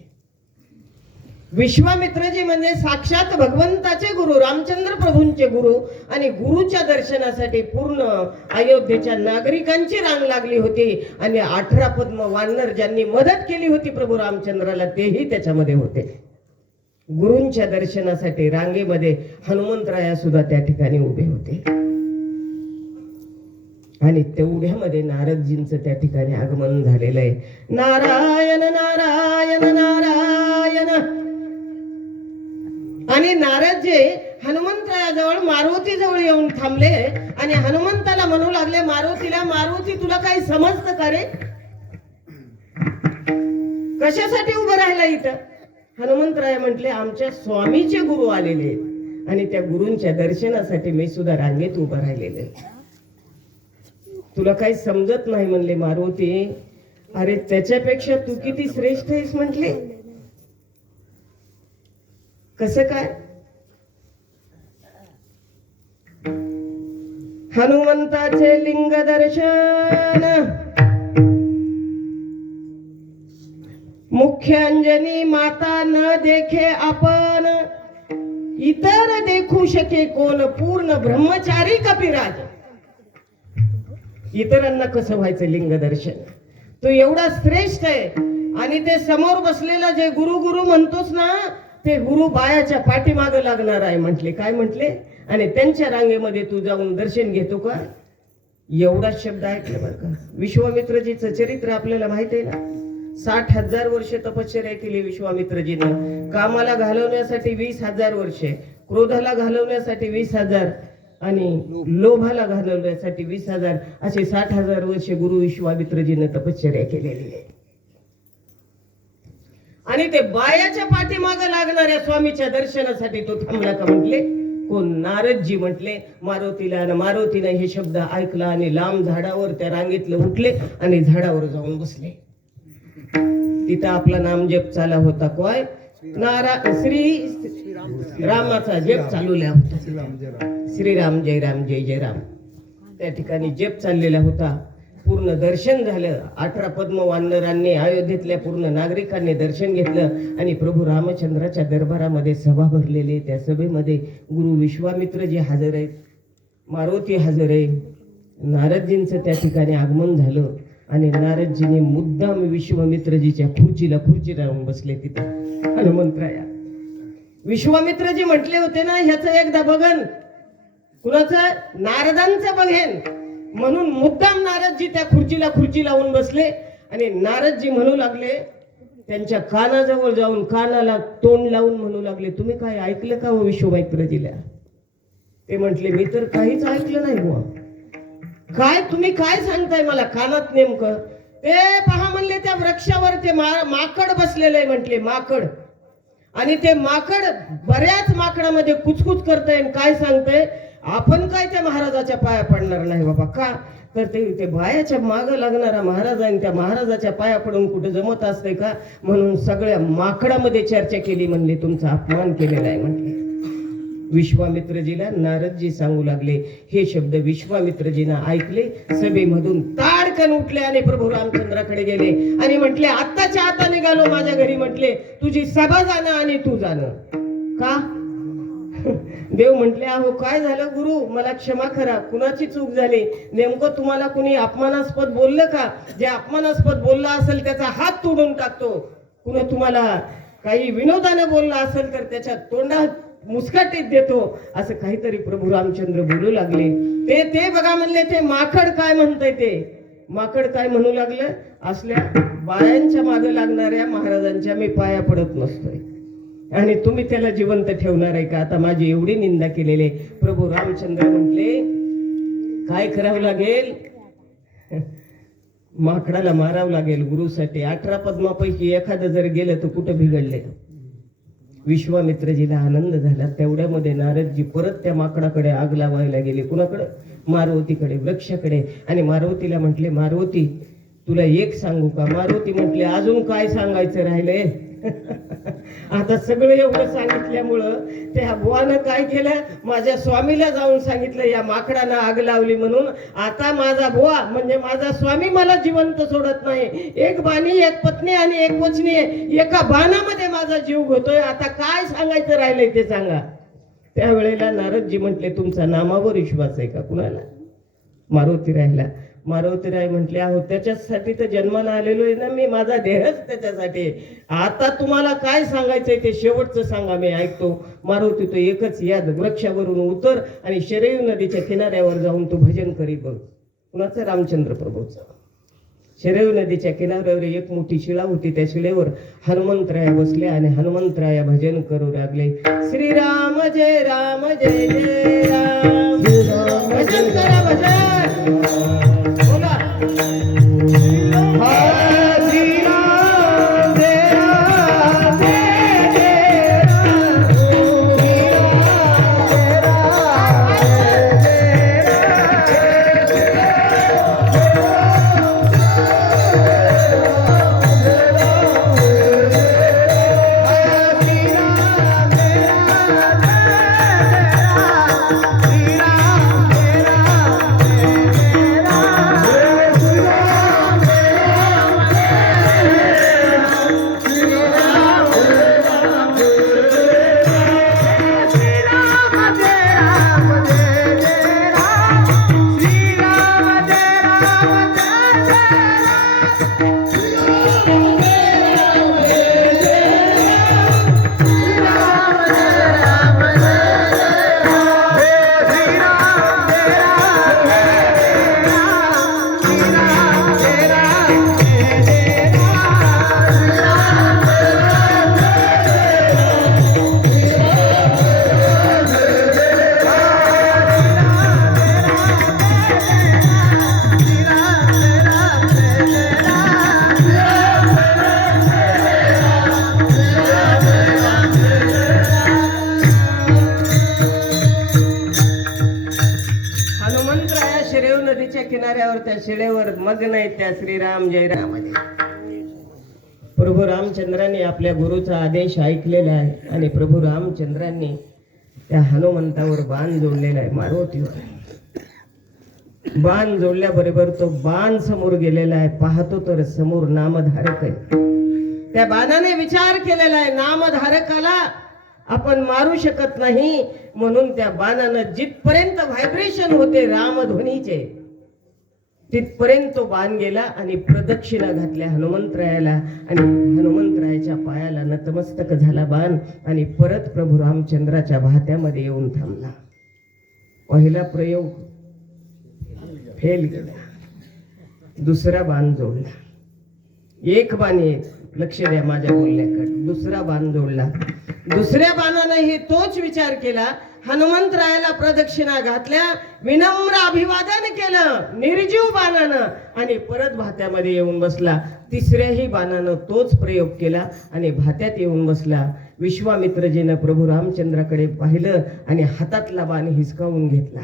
विश्वामित्रजी म्हणजे साक्षात भगवंताचे गुरु, रामचंद्र प्रभूंचे गुरु, आणि गुरुच्या दर्शनासाठी पूर्ण अयोध्येच्या नागरिकांची रांग लागली होती. आणि 18 पद्म वानर ज्यांनी मदत केली होती प्रभू रामचंद्राला तेही त्याच्यामध्ये होते. गुरूंच्या दर्शनासाठी रांगेमध्ये हनुमंतराया सुद्धा त्या ठिकाणी उभे होते. आणि तेवढ्यामध्ये नारदजींचं त्या ठिकाणी आगमन झालेलं आहे. नारायण नारायण नारायण. आणि नारद जे हनुमंतरायाजवळ मारुती जवळ येऊन थांबले आणि हनुमंताला म्हणू लागले, मारुतीला, मारुती तुला काही समजतं का रे? कशासाठी उभं राहिला इथं? हनुमंतराय म्हटले, आमच्या स्वामीचे गुरु आलेले आहेत आणि त्या गुरूंच्या दर्शनासाठी मी सुद्धा रांगेत उभं राहिलेले. तुला काही समजत नाही म्हणले मारुती. अरे त्याच्यापेक्षा तू किती श्रेष्ठ आहेस म्हटले. कसं काय? हनुमंताचे लिंग दर्शन, मुख्य अंजनी माता न देखे आपण, इतर देखू शके कोण, पूर्ण ब्रह्मचारी कपिराज. इतरांना कसं व्हायचं लिंग दर्शन? तो एवढा श्रेष्ठ आहे. आणि ते समोर बसलेला जे गुरु गुरु म्हणतोस ना, ते गुरु बायाच्या पाठीमागे लागणार आहे म्हटले. काय म्हटले? आणि त्यांच्या रांगेमध्ये तू जाऊन दर्शन घेतो का? एवढा शब्द ऐकलं बरं का. विश्वामित्रजीचं चरित्र आपल्याला माहित आहे ना. 60,000 वर्ष तपश्चर्या केली विश्वामित्रजीनं. कामाला घालवण्यासाठी 20,000 वर्षे, क्रोधाला घालवण्यासाठी 20,000 आणि लोभाला घालवण्यासाठी 20,000, असे 60,000 वर्षे गुरु विश्वामित्रजीनं तपश्चर्या केलेली आहे. आणि ते बायाच्या पाठीमागे लागणाऱ्या स्वामीच्या दर्शनासाठी तो थांबला का म्हटले? कोण? नारदजी म्हटले मारुतीला. आणि मारुतीने हे शब्द ऐकला आणि लांब झाडावर त्या रांगेतले उठले आणि झाडावर जाऊन बसले. तिथं आपला नाम जप चाला होता. काय? श्री रामाचा जप चालवला होता. श्रीराम जय राम जय जय राम. त्या ठिकाणी जप चाललेला होता. पूर्ण दर्शन झालं. 18 पद्म वानरांनी, अयोध्येतल्या पूर्ण नागरिकांनी दर्शन घेतलं. आणि प्रभू रामचंद्राच्या दरबारामध्ये सभा भरलेली. त्या सभेमध्ये गुरु विश्वामित्रजी हजर आहेत, मारुती हजर आहे. नारदजींचं त्या ठिकाणी आगमन झालं आणि नारदजीने मुद्दाम विश्वामित्रजीच्या खुर्ची राहून बसले तिथे. हनुमंतराया, विश्वामित्रजी म्हटले होते ना, ह्याचं एकदा बघन. कुणाचं? नारदांचं बघेन म्हणून मुद्दाम नारदजी त्या खुर्ची लावून बसले. आणि नारदजी म्हणू लागले, त्यांच्या कानाजवळ जाऊन कानाला तोंड लावून म्हणू लागले, तुम्ही काय ऐकलं का हो विश्वामित्रजीला? ते म्हटले, मी तर काहीच ऐकलं नाही बुवा. काय तुम्ही काय सांगताय मला कानात नेमकं? ते पहा म्हणले, त्या वृक्षावर ते माकड बसलेले म्हटले, माकड. आणि ते माकड बऱ्याच माकडामध्ये कुचकुच करतय. काय सांगतंय? आपण काय त्या महाराजाच्या पाया पडणार नाही बाबा. का? तर ते बायाच्या माग लागणारा महाराज आहे, त्या महाराजाच्या पाया पडून कुठे जमत असते का? म्हणून सगळ्या माकडामध्ये चर्चा केली. म्हणले तुमचा अपमान केलेला आहे म्हटले. विश्वामित्रजीला नारदजी सांगू लागले. हे शब्द विश्वामित्रजींना ऐकले. सभेमधून ताडकन उठले आणि प्रभू रामचंद्राकडे गेले आणि म्हटले, आत्ताच्या आता निघालो माझ्या घरी. म्हटले, तुझी सभा जाणं आणि तू जाणं. का? देव म्हटले, अहो काय झालं गुरु, मला क्षमा करा, कुणाची चूक झाली? नेमकं तुम्हाला कुणी अपमानास्पद बोललं का? जे अपमानास्पद बोललं असेल त्याचा हात तोडून टाकतो. कुणी तुम्हाला काही विनोदानं बोलला असेल तर त्याच्या तोंडात मुस्काटीत देतो, असं काहीतरी प्रभू रामचंद्र बोलू लागले. ते बघा म्हणले, ते माकड काय म्हणतंय, ते माकड काय म्हणू लागलं, असल्या बायांच्या मागे लागणाऱ्या महाराजांच्या मी पाया पडत नसतोय आणि तुम्ही त्याला जिवंत ठेवणार आहे का? आता माझी एवढी निंदा केलेली. प्रभू रामचंद्र म्हटले, काय करावं लागेल, माकडाला मारावं लागेल गुरुसाठी. 18 पद्मापैकी एखादं जर गेलं तर कुठं बिघडले. विश्वामित्रजीला आनंद झाला. तेवढ्यामध्ये नारदजी परत त्या माकडाकडे आग लावायला गेले. कुणाकडे? मारुतीकडे, वृक्षाकडे. आणि मारुतीला म्हटले, मारुती तुला एक सांगू का? मारुती म्हटले, अजून काय सांगायचं राहिलंय? आता सगळं एवढं सांगितल्यामुळं त्या बुवानं काय केलं, माझ्या स्वामीला जाऊन सांगितलं या माकडानं आग लावली म्हणून. आता माझा बुवा म्हणजे माझा स्वामी मला जिवंत सोडत नाही. एक बाणी, एक पत्नी आणि एक वचनी, एका बाणामध्ये माझा जीव घेतोय. आता काय सांगायचं राहिलंय ते सांगा. त्यावेळेला नारदजी म्हटले, तुमचा नामावर विश्वास आहे का? कुणाला? मारुती राहिला. मारुतीराय म्हटले, अहो त्याच्यासाठी तर जन्माला आलेलो आहे ना मी, माझा देहच त्याच्यासाठी. आता तुम्हाला काय सांगायचंय ते शेवटचं सांगा, मी ऐकतो. मारुती तो एकच, या वृक्षावरून उतर आणि शरयू नदीच्या किनाऱ्यावर जाऊन तू भजन करी बघ. कुणाचं? रामचंद्र प्रभूचं. शरयू नदीच्या किनाऱ्यावर एक मोठी शिळा होती. त्या शिळेवर हनुमंतराया बसले आणि हनुमंतराया भजन करू लागले. श्रीराम जय राम जय जय राम. भजन करा, भजन बोला. किनाऱ्यावर त्या शिळेवर मग्न आहेत त्या श्रीराम जय राम. प्रभू रामचंद्रांनी आपल्या गुरुचा आदेश ऐकलेला आहे आणि प्रभू रामचंद्रांनी त्या हनुमंतावर बाण जोडलेला आहे. मारुतीवर बाण जोडल्याबरोबर तो बाण समोर गेलेला आहे. पाहतो तर समोर नामधारक आहे. त्या बाणाने विचार केलेला आहे, नामधारकाला आपण मारू शकत नाही, म्हणून त्या बाणानं जिथपर्यंत व्हायब्रेशन होते रामध्वनीचे तिथपर्यंत तो बाण गेला आणि प्रदक्षिणा घातल्या हनुमंतरायाला आणि हनुमंतरायाच्या पायाला नतमस्तक झाला बाण आणि परत प्रभू रामचंद्राच्या भात्यामध्ये येऊन थांबला. पहिला प्रयोग फेल गेला. दुसरा बाण जोडला. एक बाण येत, लक्ष द्या माझ्या बोलण्याकडे. दुसरा बाण जोडला. दुसऱ्या बाणाने तोच विचार केला. हनुमंतरायाला प्रदक्षिणा घातल्या, विनम्र अभिवादन केलं निर्जीव बाणानं आणि परत भात्यामध्ये येऊन बसला. तिसऱ्याही बाणानं तोच प्रयोग केला आणि भात्यात येऊन बसला. विश्वामित्रजीनं प्रभू रामचंद्राकडे पाहिलं आणि हातातला बाण हिसकावून घेतला.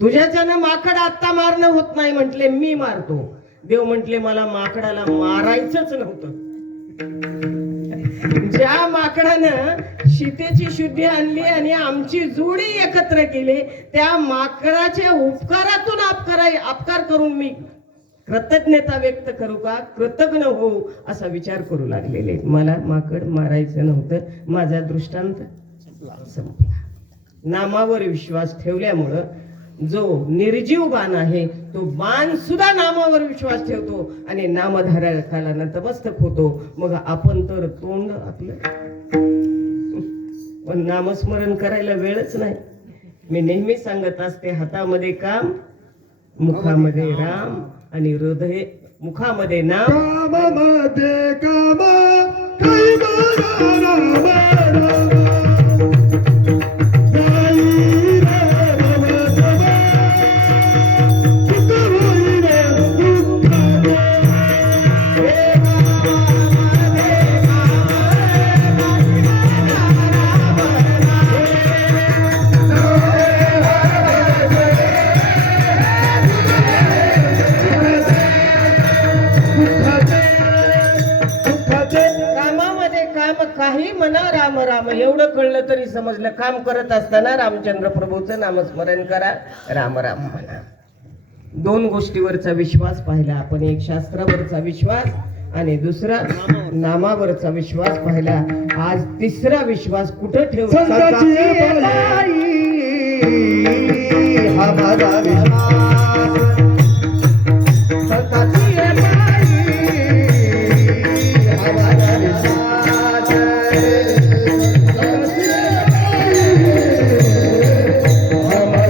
तुझ्याच्यानं माकड आत्ता मारणं होत नाही म्हटले, मी मारतो. देव म्हटले, मला माकडाला मारायचंच नव्हतं. ज्या माकडानं सीतेची शुद्धी आणली आणि आमची जोडी एकत्र केली, त्या माकडाच्या उपकारातून अपकार करून मी कृतज्ञता व्यक्त करू का, कृतज्ञ होऊ असा विचार करू लागलेले. मला माकड मारायचं नव्हतं. माझा दृष्टांत संपला. नामावर विश्वास ठेवल्यामुळं जो निर्जीव बाण आहे तो बाण सुद्धा नामावर विश्वास ठेवतो आणि नामधारकाला नतमस्तक होतो. मग आपण तर तोंड आपलं, पण नामस्मरण करायला वेळच नाही. मी नेहमी सांगत असते, हातामध्ये काम, मुखामध्ये राम आणि हृदय, मुखामध्ये नाम, कामामध्ये काम, काही बघा राम राम. जाई राम राम, सुख होईल दुःखात. कामामध्ये काम, काही म्हणा राम राम, एवढं कळलं तरी समजलं. काम करत असताना रामचंद्र प्रभूचं नामस्मरण करा, राम राम म्हणा. दोन गोष्टीवरचा विश्वास पाहिला आपण, एक शास्त्रावरचा विश्वास आणि दुसरा नामावरचा विश्वास पाहिला. आज तिसरा विश्वास कुठं ठेवला? संताची बाई हा माझा विश्वास. संताची बाई हा माझा विश्वास. संताची बाई हा माझा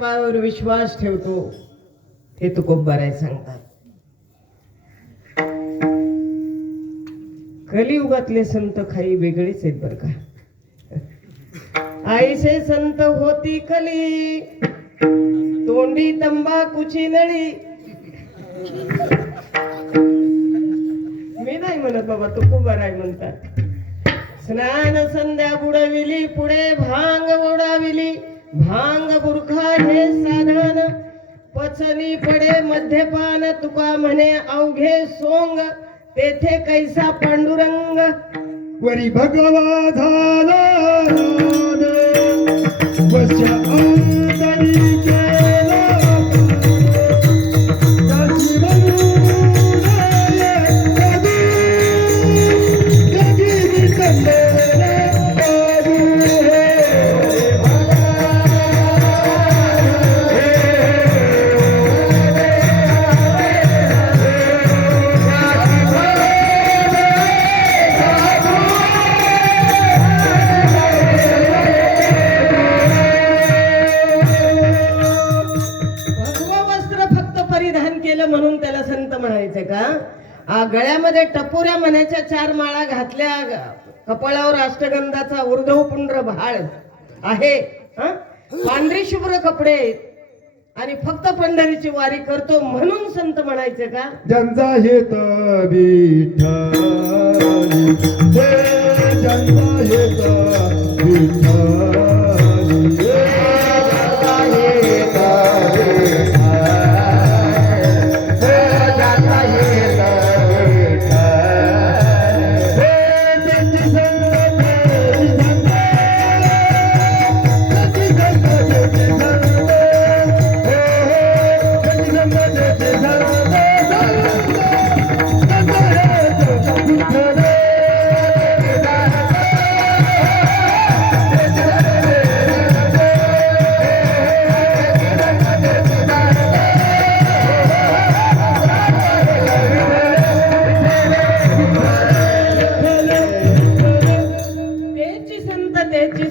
पायावर विश्वास ठेवतो, हे तुकोबाराय सांगतात. कलियुगातले संत काही वेगळेच आहेत बर का. आईसे संत होती कली, तोंडी तंबाखूची नळी. मी नाही म्हणत बाबा, तुकोबाराय म्हणतात. स्नान संध्या बुडविली, पुढे भांग ओढाविली. भांग बुरखा हे साधन, पचनी पडे मध्यपान. तुका म्हणे अवघे सोंग, तेथे कैसा पांडुरंग. वरी भगवा झाला नाद, वश्य अंतरी केला. त्याची म्हणून कधी कधी विसरलेला बाबू हे. गळ्यामध्ये टपोऱ्या म्हणायच्या 4 माळा घातल्या, कपाळावर अष्टगंधाचा ऊर्ध्वपुंड्र भाळ आहे, हं? पांढरे शुभ्र कपडे आणि फक्त पंढरीची वारी करतो म्हणून संत म्हणायचे का? ज्यांचा हेत विठ्ठल हे ज्यांचा हेत विठ्ठल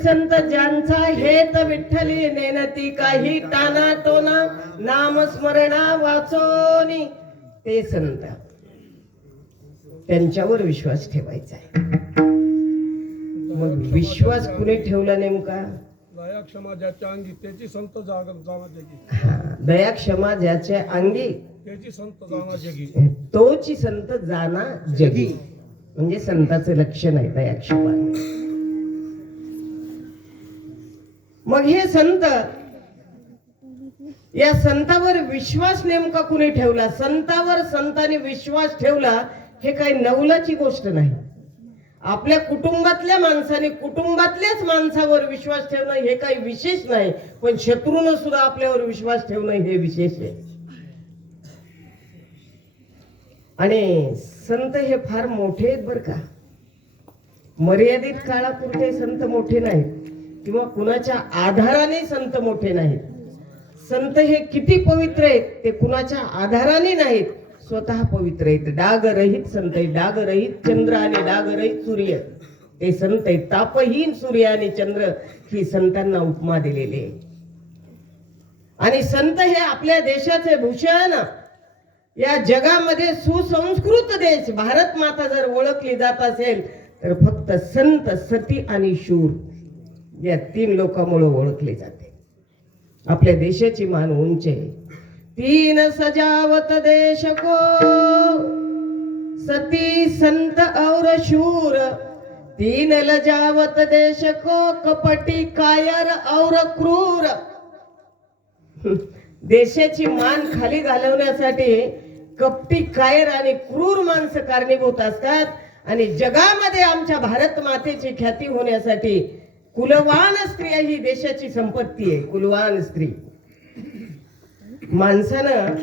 संत ज्यांचा हेत विठ्ठली नेनती काही टाना टोना नाम स्मरणा वाचोनी ते संत, त्यांच्यावर विश्वास ठेवायचा आहे. मग विश्वास कुणी ठेवला नेमका? दया क्षमा ज्याच्या अंगी त्याची संत जाणा जगी. दया क्षमा ज्याच्या अंगी त्याची संत जाणा जगी. तोची संत जाना जगी, म्हणजे संताचं लक्षण आहे दया क्षमा. मग हे संत, या संतावर विश्वास नेमका कुणी ठेवला? संतावर संतांनी विश्वास ठेवला हे काही नवलाची गोष्ट नाही. आपल्या कुटुंबातल्या माणसाने कुटुंबातल्याच माणसावर विश्वास ठेवणं हे काही विशेष नाही, पण शत्रूनं सुद्धा आपल्यावर विश्वास ठेवणं हे विशेष आहे. आणि संत हे फार मोठे आहेत बरं का. मर्यादित काळापुरते संत मोठे नाहीत किंवा कुणाच्या आधाराने संत मोठे नाहीत. संत हे किती पवित्र आहेत ते कुणाच्या आधाराने नाहीत, स्वतः पवित्र आहेत. डागरहित संत आहेत, डागरहित चंद्र आणि डागरहित सूर्य ते संत आहेत. तापहीन सूर्य आणि चंद्र ही संतांना उपमा दिलेली आहे. आणि संत हे आपल्या देशाचे भूषण. या जगामध्ये सुसंस्कृत देश भारत माता जर ओळखली जात असेल तर फक्त संत, सती आणि शूर या 3 लोकांमुळे ओळखले जाते. आपल्या देशाची मान उंच आहे. 3 सजावत देश को, सती संत और शूर. 3 लजावत देश को, कपटी कायर और क्रूर. देशाची मान खाली घालवण्यासाठी कपटी, कायर आणि क्रूर माणसं कारणीभूत असतात. आणि जगामध्ये आमच्या भारत मातेची ख्याती होण्यासाठी कुलवान स्त्रिया ही देशाची संपत्ती आहे. कुलवान स्त्री. माणसानं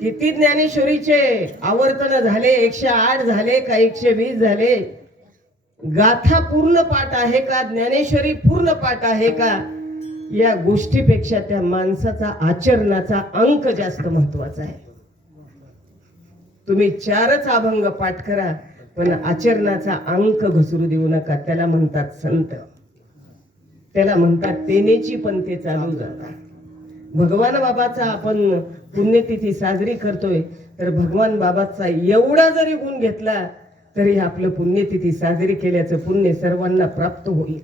किती ज्ञानेश्वरीचे आवर्तन झाले? 108 झाले का 120 झाले? गाथा पूर्ण पाठ आहे का? ज्ञानेश्वरी पूर्ण पाठ आहे का? या गोष्टीपेक्षा त्या माणसाचा आचरणाचा अंक जास्त महत्वाचा आहे. तुम्ही 4च अभंग पाठ करा पण आचरणाचा अंक घसरू देऊ नका. त्याला म्हणतात संत, त्याला म्हणतात तेनेची पंथे चालू जातात. भगवान बाबाचा आपण पुण्यतिथी साजरी करतोय तर भगवान बाबाचा एवढा जरी गुण घेतला तरी आपलं पुण्यतिथी साजरी केल्याचं पुण्य सर्वांना प्राप्त होईल.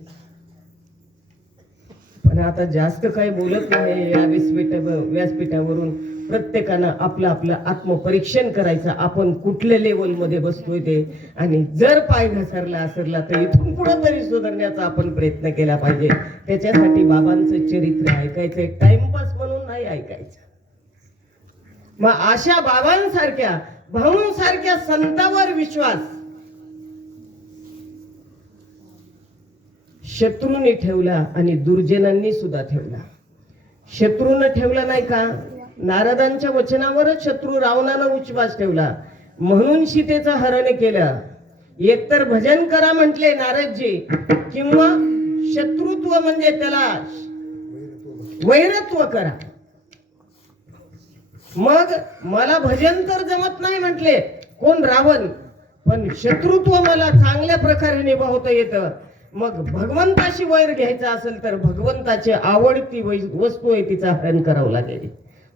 पण आता जास्त काही बोलत नाही. या व्यासपीठावरून प्रत्येकानं आपलं आपलं आत्मपरीक्षण करायचं. आपण कुठल्या लेवलमध्ये बसतोय ते, आणि जर पाय घसरला तर इथून पुढे तरी सुधारण्याचा आपण प्रयत्न केला पाहिजे. त्याच्यासाठी बाबांचं चरित्र ऐकायचं, टाइमपास म्हणून नाही ऐकायचं. मग अशा बाबांसारख्या, भाऊंसारख्या संतांवर विश्वास शत्रूंनी ठेवला आणि दुर्जनांनी सुद्धा ठेवला. शत्रूनं ठेवला नाही का? नारदांच्या वचनावरच शत्रू रावणानं विश्वास ठेवला म्हणून सीतेचं हरण केलं. एकतर भजन करा म्हटले नारदजी, किंवा शत्रुत्व म्हणजे त्याला वैरत्व करा. मग मला भजन तर जमत नाही म्हटले कोण? रावण. पण शत्रुत्व मला चांगल्या प्रकारे निभावता येतं. मग भगवंताशी वैर घ्यायचा असेल तर भगवंताची आवडती वस्तू आहे तिचा हरण करावं लागेल.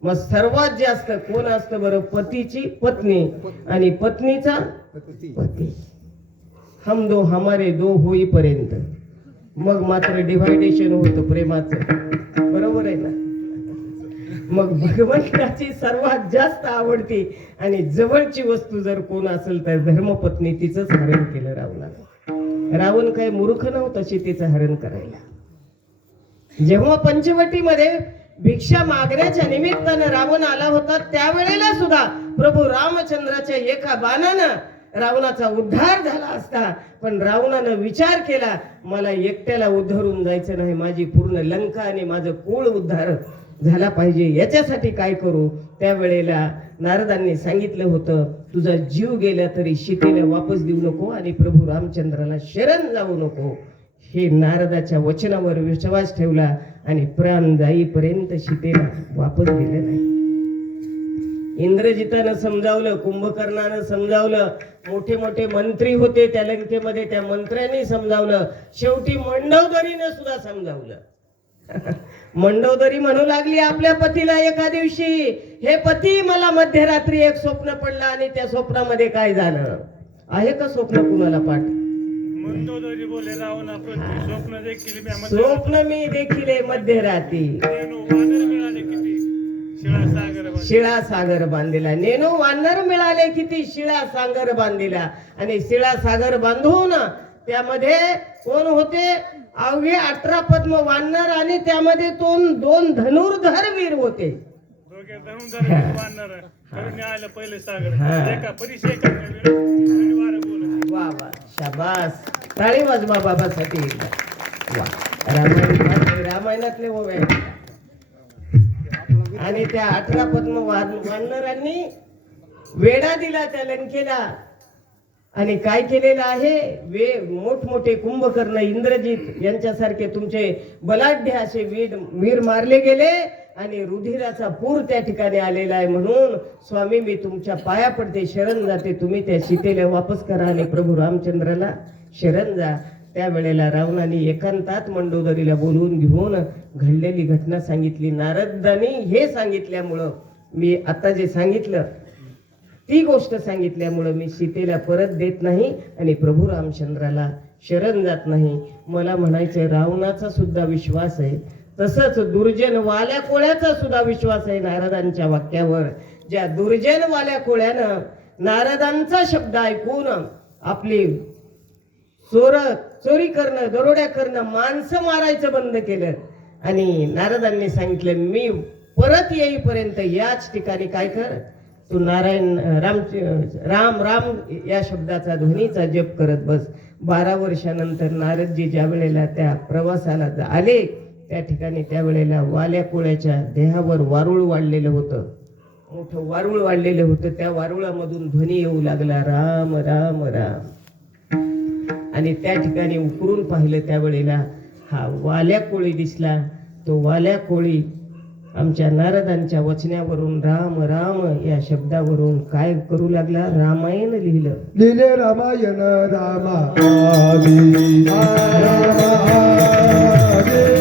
मग सर्वात जास्त कोण असतं बरं? पतीची पत्नी आणि पत्नीचा पती. हम दो हमारे दो होईपर्यंत मग मात्र डिव्हायडेशन होतं प्रेमाचं. बरोबर आहे ना. मग भगवंताची सर्वात जास्त आवडती आणि जवळची वस्तू जर कोण असेल तर धर्मपत्नी तिचंच हरण केलं रावणानं. रावण काय मूर्ख नव्हता सीतेचं हरण करायला. जेव्हा पंचवटीमध्ये भिक्षा मागण्याच्या निमित्तानं रावण आला होता त्यावेळेला सुद्धा प्रभू रामचंद्राच्या एका बाणानं रावणाचा उद्धार झाला असता. पण रावणानं विचार केला मला एकट्याला उद्धारून जायचं नाही, माझी पूर्ण लंका आणि माझं कुळ उद्धार झाला पाहिजे. याच्यासाठी काय करू. त्यावेळेला नारदांनी सांगितलं होतं तुझा जीव गेला तरी सीतेला वापस देऊ नको आणि प्रभू रामचंद्राला शरण जाऊ नको. हे नारदाच्या वचनावर विश्वास ठेवला आणि प्राण जाईपर्यंत सीतेला वापस दिले नाही. इंद्रजितानं समजावलं, कुंभकर्णानं समजावलं, मोठे मोठे मंत्री होते त्या लंकेमध्ये, त्या मंत्र्यांनी समजावलं, शेवटी मंडोदरीनं सुद्धा समजावलं. मंडोदरी म्हणू लागली आपल्या पतीला एका दिवशी, हे पती मला मध्यरात्री एक स्वप्न पडलं आणि त्या स्वप्नामध्ये काय झालं आहे का स्वप्न कुणाला पाठ. मंदोदरी बोले रावणा पती स्वप्न देखील स्वप्न मी देखील मध्यरात्री वानर मिळाले किती शिळा सागर शिळा सागर बांधिला. नेनो वानर मिळाले किती शिळा सागर बांधिला. आणि शिळा सागर बांधून त्यामध्ये कोण होते अवघे 18 पद्म वानर आणि त्यामध्ये दोन धनुर्धर वीर होते. दोघे धनुर्धर वानर करून आलं पहिले सागर एका परिचय करण्यावर बोलत. वा वा शाबास. टाळी वाजवा बाबासाठी. वा रामायणातले ओवे. आणि त्या 18 पद्म वानरांनी वेढा दिला त्या लंकेला आणि काय केलेलं आहे मोठमोठे कुंभकर्ण इंद्रजित यांच्यासारखे तुमचे बलाढ्य असे वीर मारले गेले आणि रुधिराचा पूर त्या ठिकाणी आलेला आहे. म्हणून स्वामी मी तुमच्या पाया पडते, शरण जाते, तुम्ही त्या सीतेला वापस करा आणि प्रभू रामचंद्राला शरण जा. त्यावेळेला रावणाने एकांतात मंडोदरीला बोलवून घेऊन घडलेली घटना सांगितली. नारदांनी हे सांगितल्यामुळं मी आता जे सांगितलं ती गोष्ट सांगितल्यामुळं मी सीतेला परत देत नाही आणि प्रभू रामचंद्राला शरण जात नाही. मला म्हणायचंय रावणाचा सुद्धा विश्वास आहे, तसंच दुर्जन वाल्या कोळ्याचा सुद्धा विश्वास आहे नारदांच्या वाक्यावर. ज्या दुर्जन वाल्या कोळ्यानं नारदांचा शब्द ऐकून आपली चोरी करणं, दरोड्या करणं, माणसं मारायचं बंद केलं आणि नारदांनी सांगितलं मी परत येईपर्यंत याच ठिकाणी काय कर, तू नारायण राम राम या शब्दाचा ध्वनीचा जप करत बस. 12 वर्षानंतर नारदजी ज्या वेळेला त्या प्रवासाला आले त्या ठिकाणी त्यावेळेला वाल्या कोळ्याच्या देहावर वारुळ वाढलेलं होतं, मोठं वारुळ वाढलेलं होतं. त्या वारुळामधून ध्वनी येऊ लागला राम राम राम. आणि त्या ठिकाणी उकरून पाहिलं त्यावेळेला हा वाल्या कोळी दिसला. तो वाल्या कोळी आमच्या नारदांच्या वचनावरून राम राम या शब्दावरून काय करू लागला, रामायण लिहिलं. लिहिले रामायण रामा आदी रामा आदी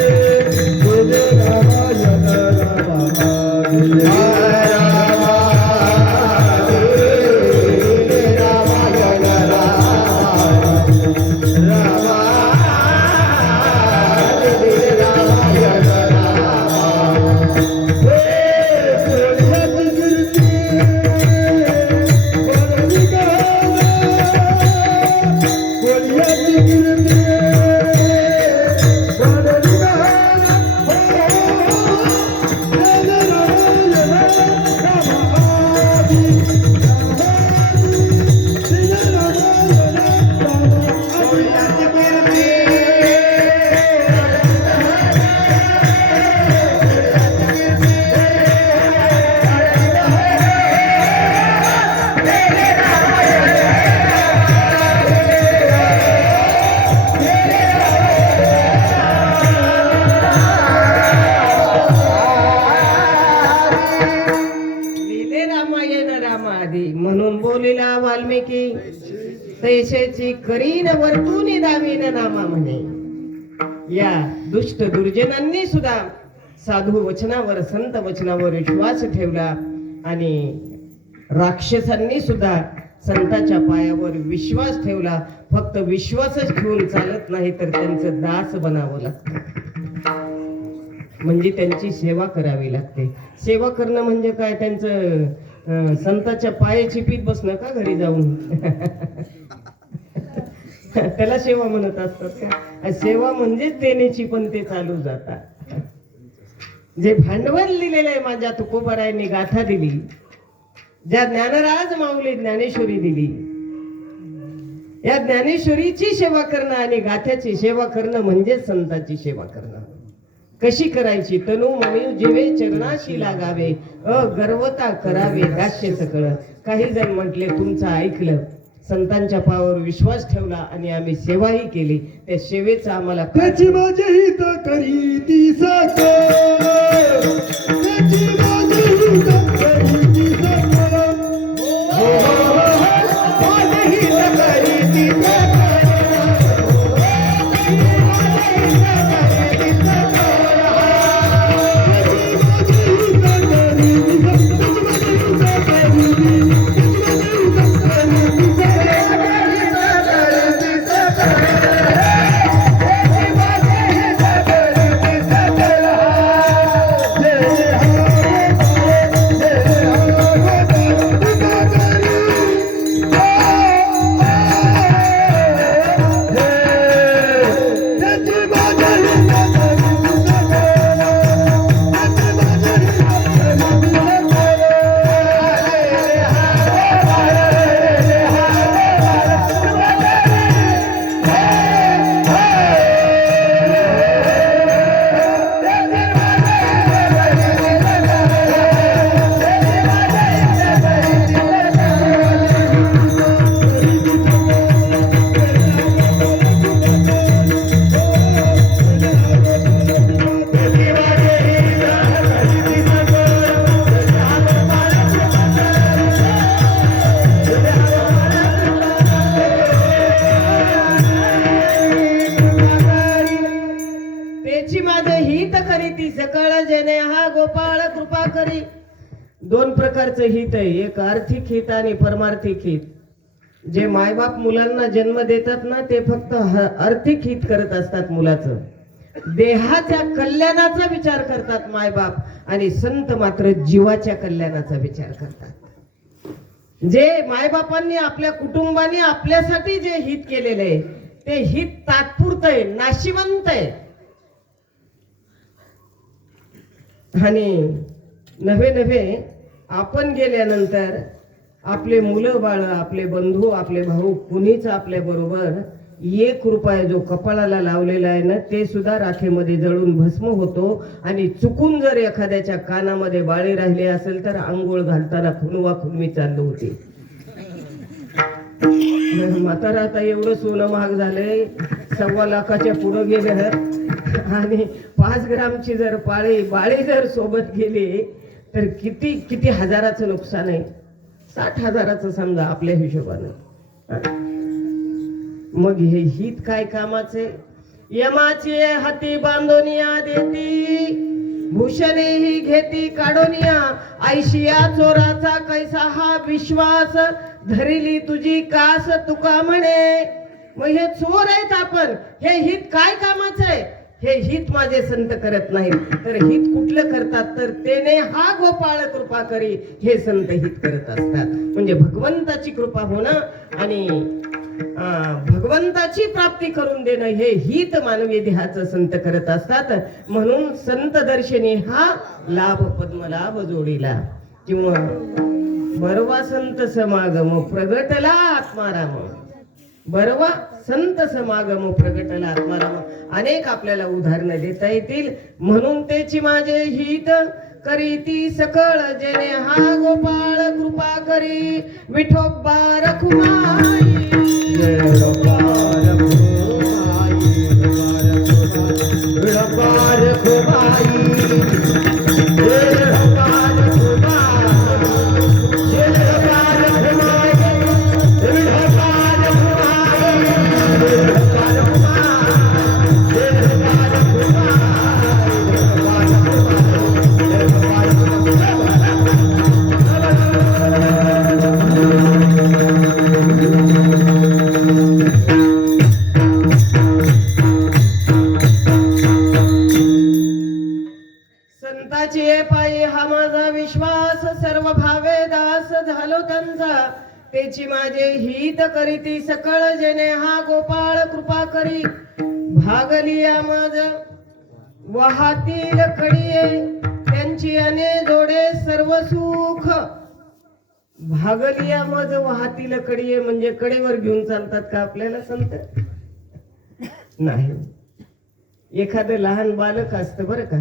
लिहिले रामायण रामा आदी म्हणून बोलिला वाल्मिकी तैसेची करीन वर्तुनी दावीन नामा म्हणे. या दुष्ट दुर्जनांनी सुद्धा साधू वचनावर संत वचनावर विश्वास ठेवला आणि राक्षसांनी सुद्धा संतांच्या पायावर विश्वास ठेवला. फक्त विश्वासच ठेवून चालत नाही, तर त्यांचं दास बनावं लागतं. म्हणजे त्यांची सेवा करावी लागते. सेवा करणं म्हणजे काय? त्यांचं संतांच्या पायाची पीठ बसणं का घरी जाऊन? त्याला सेवा म्हणत असतात का? सेवा म्हणजेच देण्याची, पण ते चालू जातात. जे भांडवल दिलेलं आहे माझ्या तुकोबारायांनी गाथा दिली, ज्या ज्ञानराज माऊली ज्ञानेश्वरी दिली, या ज्ञानेश्वरीची सेवा करणं आणि गाथ्याची सेवा करणं म्हणजे संतांची सेवा करणं. कशी करायची? तनु मनी जीवे चरणाशी लागावे, गर्वता करावे दास्य सकळ. काही जण म्हटले तुमचं ऐकलं, संतांच्या पायावर विश्वास ठेवला आणि आम्ही सेवाही केली. त्या सेवेचा आम्हाला त्याची माझे हित करी ती सकळ, त्याची माझे हित करी ती सकळ, माझे हित करी ती सकळ, गोपाळ कृपा करी. दोन प्रकारचं हित आहे, एक आर्थिक हित आणि परमार्थिक हित. जे मायबाप मुलांना जन्म देतात ना, ते फक्त आर्थिक हित करत असतात मुलाचं. देहाच्या कल्याणाचा विचार करतात मायबाप, आणि संत मात्र जीवाच्या कल्याणाचा विचार करतात. जे मायबापांनी आपल्या कुटुंबाने आपल्यासाठी जे हित केलेलं आहे, ते हित तात्पुरतं आहे, नाशिवंत आहे. आणि नव्हे नव्हे आपण गेल्यानंतर आपले मुलं बाळ, आपले बंधू, आपले भाऊ, कुणीच आपल्या बरोबर 1 रुपया जो कपाळाला लावलेला आहे ना, ते सुद्धा राखेमध्ये जळून भस्म होतो. आणि चुकून जर एखाद्याच्या कानामध्ये बाळी राहिले असेल तर आंघोळ घालताना खुनवा खुनवी चालू होती. म्हातारा आता एवढं सोनं महाग झालंय, 1.25 लाखाच्या पुढे गेलं, आणि 5 ग्रामची जर बाळी जर सोबत गेली तर किती किती हजाराचं नुकसान आहे. 60,000चं समजा आपल्या हिशोबानं. मग हे हित काय कामाचे? यमाचे हाती बांधोनिया देती, भूषणे ही घेती काढोनिया, ऐशिया चोराचा कैसा हा विश्वास, धरिली तुझी कास तुका म्हणे. मग हे चोर आहेत आपण, हे हित काय कामाचं आहे? हे हित माझे संत करत नाहीत. तर हित कुठलं करतात? तर तेने हा गोपाळ कृपा करी, हे संत हित करत असतात. म्हणजे भगवंताची कृपा होणं आणि भगवंताची प्राप्ती करून देणं, हे हित मानवी देहाचं संत करत असतात. म्हणून संत दर्शनी हा लाभ पद्मलाभ जोडीला. किंवा बरवा संत समागम प्रगटला आत्माराम, बरवा संत समागम प्रगटला आत्माराम. अनेक आपल्याला उदाहरणं देता येतील. म्हणून त्याची माझे हित करीती सकळ, जेणे हा गोपाळ कृपा करी. विठोबा रखुमाई, तेची माझे हित करीती सकळ जेणे हा गोपाळ कृपा करी भागलिया मज वाहातील कडिये त्यांची अने जोडे सर्व सुख भागलिया मज वाहातील कडिये म्हणजे कडेवर घेऊन चालतात का आपल्याला संत नाही. एखादं लहान बालक असतं बरं का,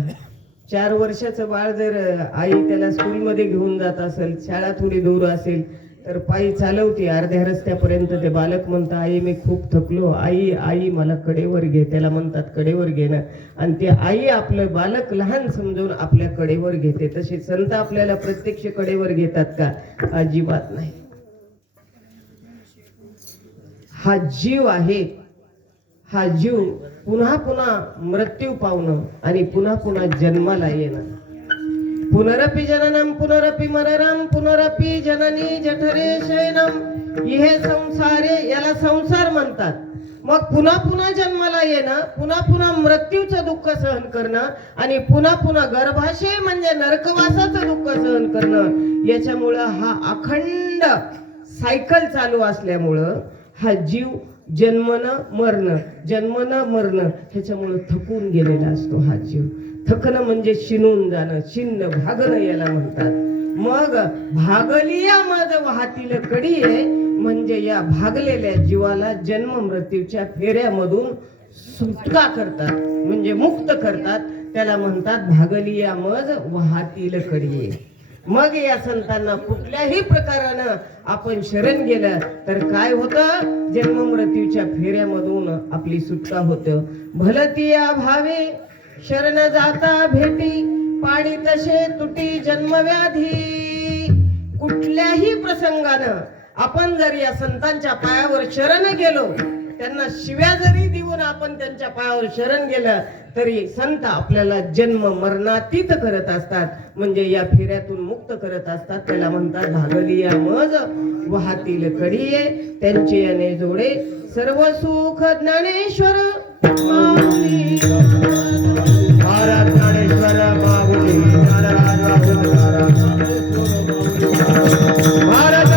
4 वर्षाचं बाळ जर आई त्याला स्कूलमध्ये घेऊन जात असेल, शाळा थोडी दूर असेल तर पायी चालवते अर्ध्या रस्त्यापर्यंत, ते बालक म्हणतं आई मी खूप थकलो, आई आई मला कडेवर घे, त्याला म्हणतात कडेवर घेणं, आणि ते आई आपलं बालक लहान समजून आपल्या कडेवर घेते. तसे संत आपल्याला प्रत्यक्ष कडेवर घेतात का? अजिबात नाही. हा जीव आहे, हा जीव पुन्हा पुन्हा मृत्यू पावणं आणि पुन्हा पुन्हा जन्माला येणं. पुनरपि जननम पुनरपि मरणम पुनरपि जननी जठरे शयनम हे संसारे, याला संसार म्हणतात. मग पुन्हा पुन्हा जन्माला येणं, पुन्हा पुन्हा मृत्यूचं दुःख सहन करणं आणि पुन्हा पुन्हा गर्भाशय म्हणजे नरकवासाचं दुःख सहन करणं, याच्यामुळं हा अखंड सायकल चालू असल्यामुळं हा जीव जन्मनं मरणं जन्मनं मरणं ह्याच्यामुळं थकून गेलेला असतो. हा जीव थकणं म्हणजे शिनून जाणं, शिन्न भागणं याला म्हणतात. मग भागलिया मज वाहतील कडिये म्हणजे या भागलेल्या जीवाला जन्म मृत्यूच्या फेऱ्यामधून सुटका करतात, म्हणजे मुक्त करतात, त्याला म्हणतात भागलिया मज वाहतील कडिये. मग या संतांना कुठल्याही प्रकारानं आपण शरण गेलं तर काय होतं? जन्म मृत्यूच्या फेऱ्यामधून आपली सुटका होतं. भलतिया भावे शरण जाता भेटी पाडी तसे तुटी जन्मव्याधी. कुठल्याही प्रसंगानं आपण जर या संतांच्या पायावर शरण गेलो, त्यांना शिव्या जरी देऊन आपण त्यांच्या पायावर शरण गेलं तरी संत आपल्याला जन्म मरणातीत करत असतात, म्हणजे या फेऱ्यातून मुक्त करत असतात. त्याला म्हणतात भागलिया मज वाहतील कडिये त्यांचे अने जोडे सर्व सुख ज्ञानेश्वर माऊली. महाराज ज्ञानेश्वर माऊली महाराज महाराज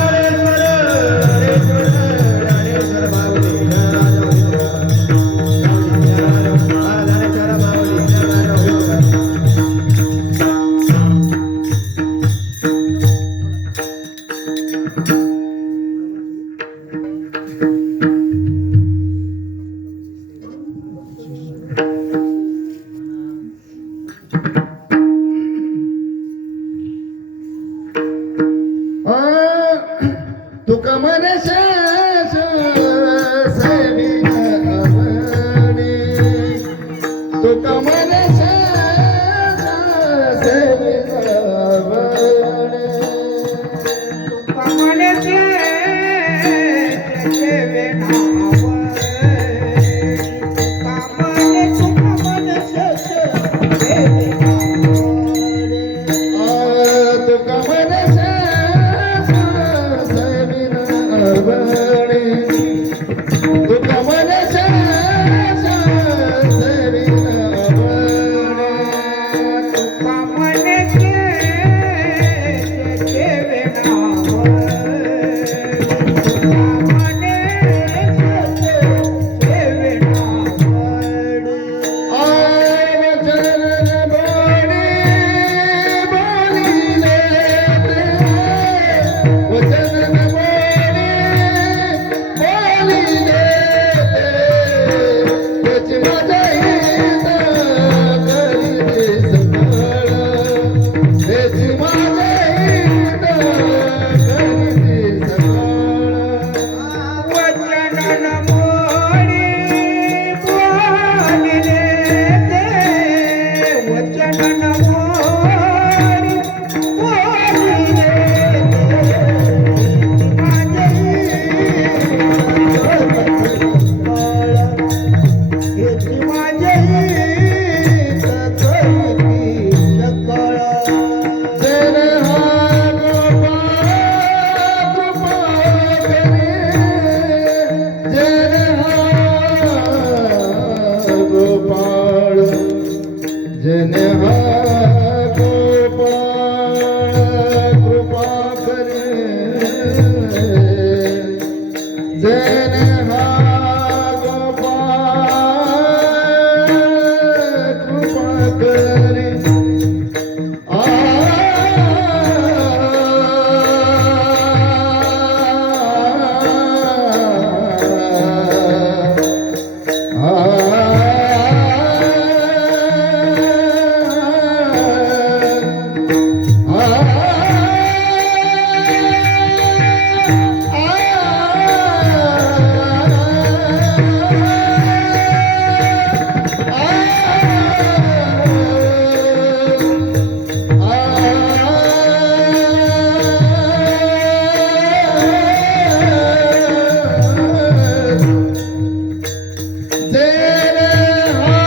जेने हा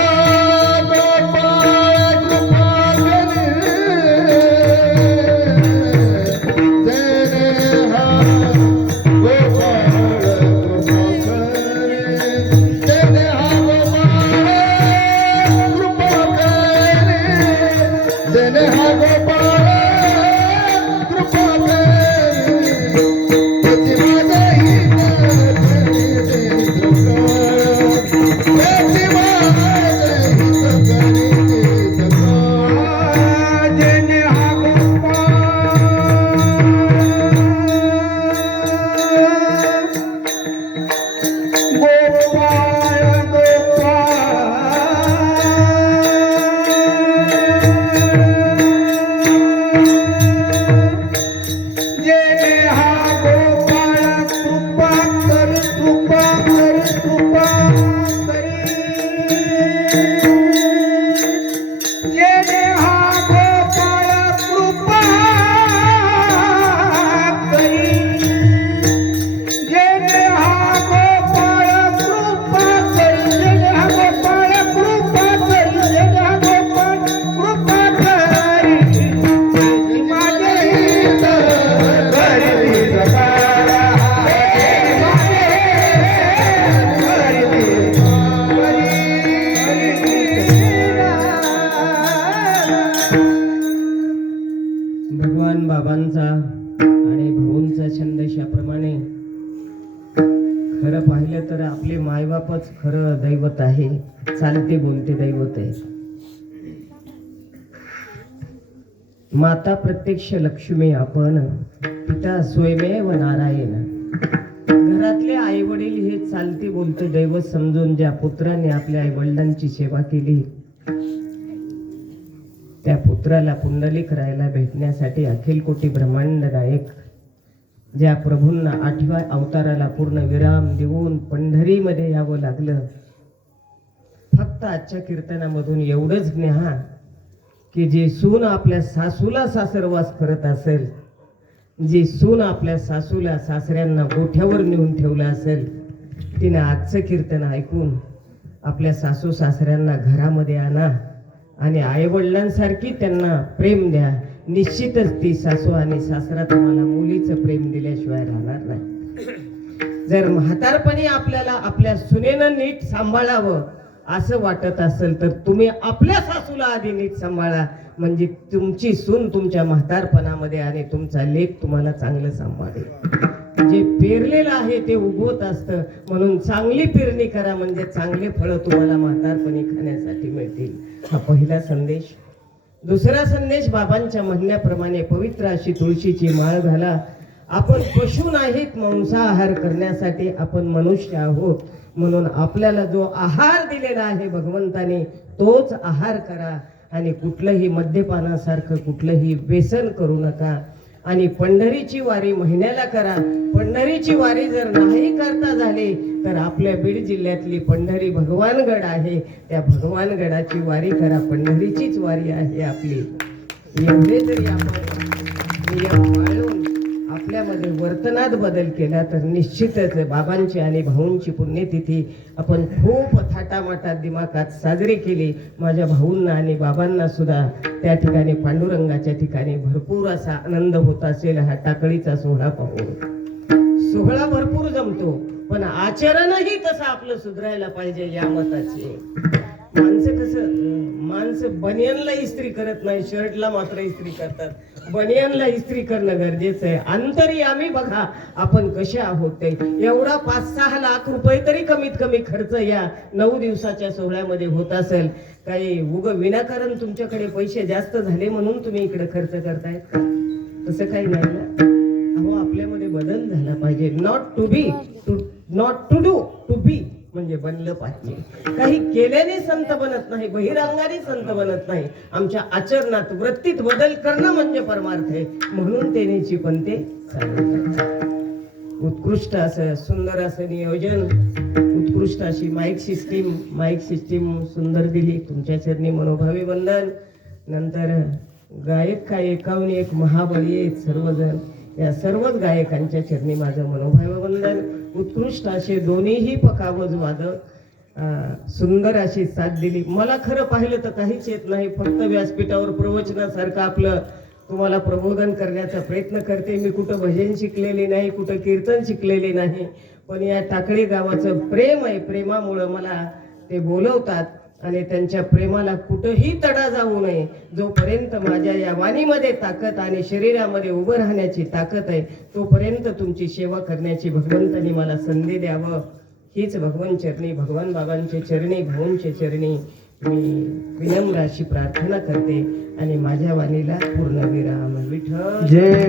गोपाळ कृपा करे, जेने हा गोपाळ कृपा करे, जेने हा गोपाळ कृपा करे, जेने हा गोपाळ कृपा करे, त्याची माझा हित करी दे सकाळ, त्याची माझा हित करी दे सकाळ, जेने हा जेने हा गोपाळ कृपा कर, कृपा कर, कृपा करी, जेने हा गोपाळ कृपा करी, जेने हा गोपाळ कृपा करी, जेने हा गोपाळ कृपा करी, जेने हा गोपाळ कृपा करी, माझे हित करी सकाळ, माझे हित भगवान बाबांचा आणि भाऊंचा छंदशाप्रमाणे खरं पाहिलं तर आपले मायबापच खरं दैवत आहे, चालते बोलते दैवत आहे. माता प्रत्यक्ष लक्ष्मी आपण, पिता स्वयमेव नारायण. घरातले आई वडील हे चालते बोलते दैवत समजून ज्या पुत्राने आपल्या आई वडिलांची सेवा केली, त्या पुत्राला पुंडलिक राहायला भेटण्यासाठी अखिल कोटी ब्रह्मांड नायक ज्या प्रभूंना 8व्या अवताराला पूर्ण विराम देऊन पंढरीमध्ये यावं लागलं. फक्त आजच्या कीर्तनामधून एवढंच न्या की जे सून आपल्या सासूला सासरवास करत असेल, जी सून आपल्या सासूला सासऱ्यांना गोठ्यावर नेऊन ठेवलं असेल, तिने आजचं कीर्तन ऐकून आपल्या सासू सासऱ्यांना घरामध्ये आणा आणि आईवडिलांसारखी त्यांना प्रेम द्या. निश्चितच ती सासू आणि सासरा तुम्हाला मुलीचं प्रेम दिल्याशिवाय राहणार नाही. जर म्हातारपणी आपल्याला आपल्या सुनेनं नीट सांभाळावं असं वाटत असेल तर तुम्ही आपल्या सासूला आधी नीट सांभाळा, म्हणजे तुमची सून तुमच्या म्हातारपणामध्ये आणि तुमचा लेक तुम्हाला चांगलं सांभाळेल. जे पेरलेलं आहे ते उगवत असतं, म्हणून चांगली पेरणी करा म्हणजे चांगले फळं तुम्हाला म्हातारपणी खाण्यासाठी मिळतील. हा पहिला संदेश. दुसरा संदेश बाबांच्या म्हणण्याप्रमाणे पवित्र अशी तुळशीची माळ घाला. आपण पशु नाहीत मांसाहार करण्यासाठी, आपण मनुष्य आहोत. म्हणून आपल्याला जो आहार दिलेला आहे भगवंताने तोच आहार करा आणि कुठलंही मद्यपानासारखं कुठलंही व्यसन करू नका. आणि पंढरीची वारी महिन्याला करा. पंढरीची वारी जर नाही करता झाली तर आपल्या बीड जिल्ह्यातली पंढरी भगवानगड आहे, त्या भगवानगडाची वारी करा. पंढरीचीच वारी आहे आपली. एवढे जरी आपण नियम पाळून आपल्यामध्ये वर्तनात बदल केला तर निश्चितच बाबांची आणि भाऊंची पुण्यतिथी आपण खूप थाटामाटात दिमाखात साजरी केली. माझ्या भाऊंना आणि बाबांना सुद्धा त्या ठिकाणी पांडुरंगाच्या ठिकाणी भरपूर असा आनंद होत असेल. हा टाकळीचा सोहळा पाहून सोहळा भरपूर जमतो, पण आचरणही तसं आपलं सुधारायला पाहिजे या मताचे. माणसं बनियनला इस्त्री करत नाही, शर्टला मात्र इस्त्री करतात. बनियनला इस्त्री करणं गरजेचं आहे. अंतर्यामी बघा आपण कसे आहोत ते. एवढा 5-6 लाख रुपये तरी कमीत कमी खर्च या 9 दिवसाच्या सोहळ्यामध्ये होत असेल. काही उग विनाकारण तुमच्याकडे पैसे जास्त झाले म्हणून तुम्ही इकडे खर्च करतायत का? तसं काही नाही ना. अहो आपल्यामध्ये बदल झाला पाहिजे. Not to be, not to do, to be म्हणजे बनलं पाहिजे. काही केल्याने संत बनत नाही, बहिरंगाने संत बनत नाही. आमच्या आचरणात वृत्तीत बदल करणं म्हणजे परमार्थ आहे. म्हणून तेनेची पण ते उत्कृष्ट असं सुंदर असं नियोजन, उत्कृष्ट अशी माईक सिस्टीम सुंदर दिली. तुमच्या चरणी मनोभावे वंदन. नंतर गायक काय एकाहून एक महाबळी आहेत सर्वजण. या सर्वच गायकांच्या चरणी माझं मनोभावे वंदन. उत्कृष्ट असे दोन्हीही पखावज वादक सुंदर अशी साथ दिली. मला खरं पाहिलं तर काहीच येत नाही, फक्त व्यासपीठावर प्रवचनासारखं आपलं तुम्हाला प्रबोधन करण्याचा प्रयत्न करते. मी कुठं भजन शिकलेली नाही, कुठं कीर्तन शिकलेली नाही, पण या टाकळी गावाचं प्रेम आहे, प्रेमामुळं मला ते बोलवतात आणि त्यांच्या प्रेमाला कुठंही तडा जाऊ नये. जोपर्यंत माझ्या या वाणीमध्ये ताकद आणि शरीरामध्ये उभं राहण्याची ताकद आहे, तोपर्यंत तुमची सेवा करण्याची भगवंतांनी मला संधी द्यावं, हीच भगवान चरणी, भगवान बाबांचे चरणी, भाऊंचे चरणी मी विनम्र अशी प्रार्थना करते आणि माझ्या वाणीला पूर्ण विराम. विठ्ठल जय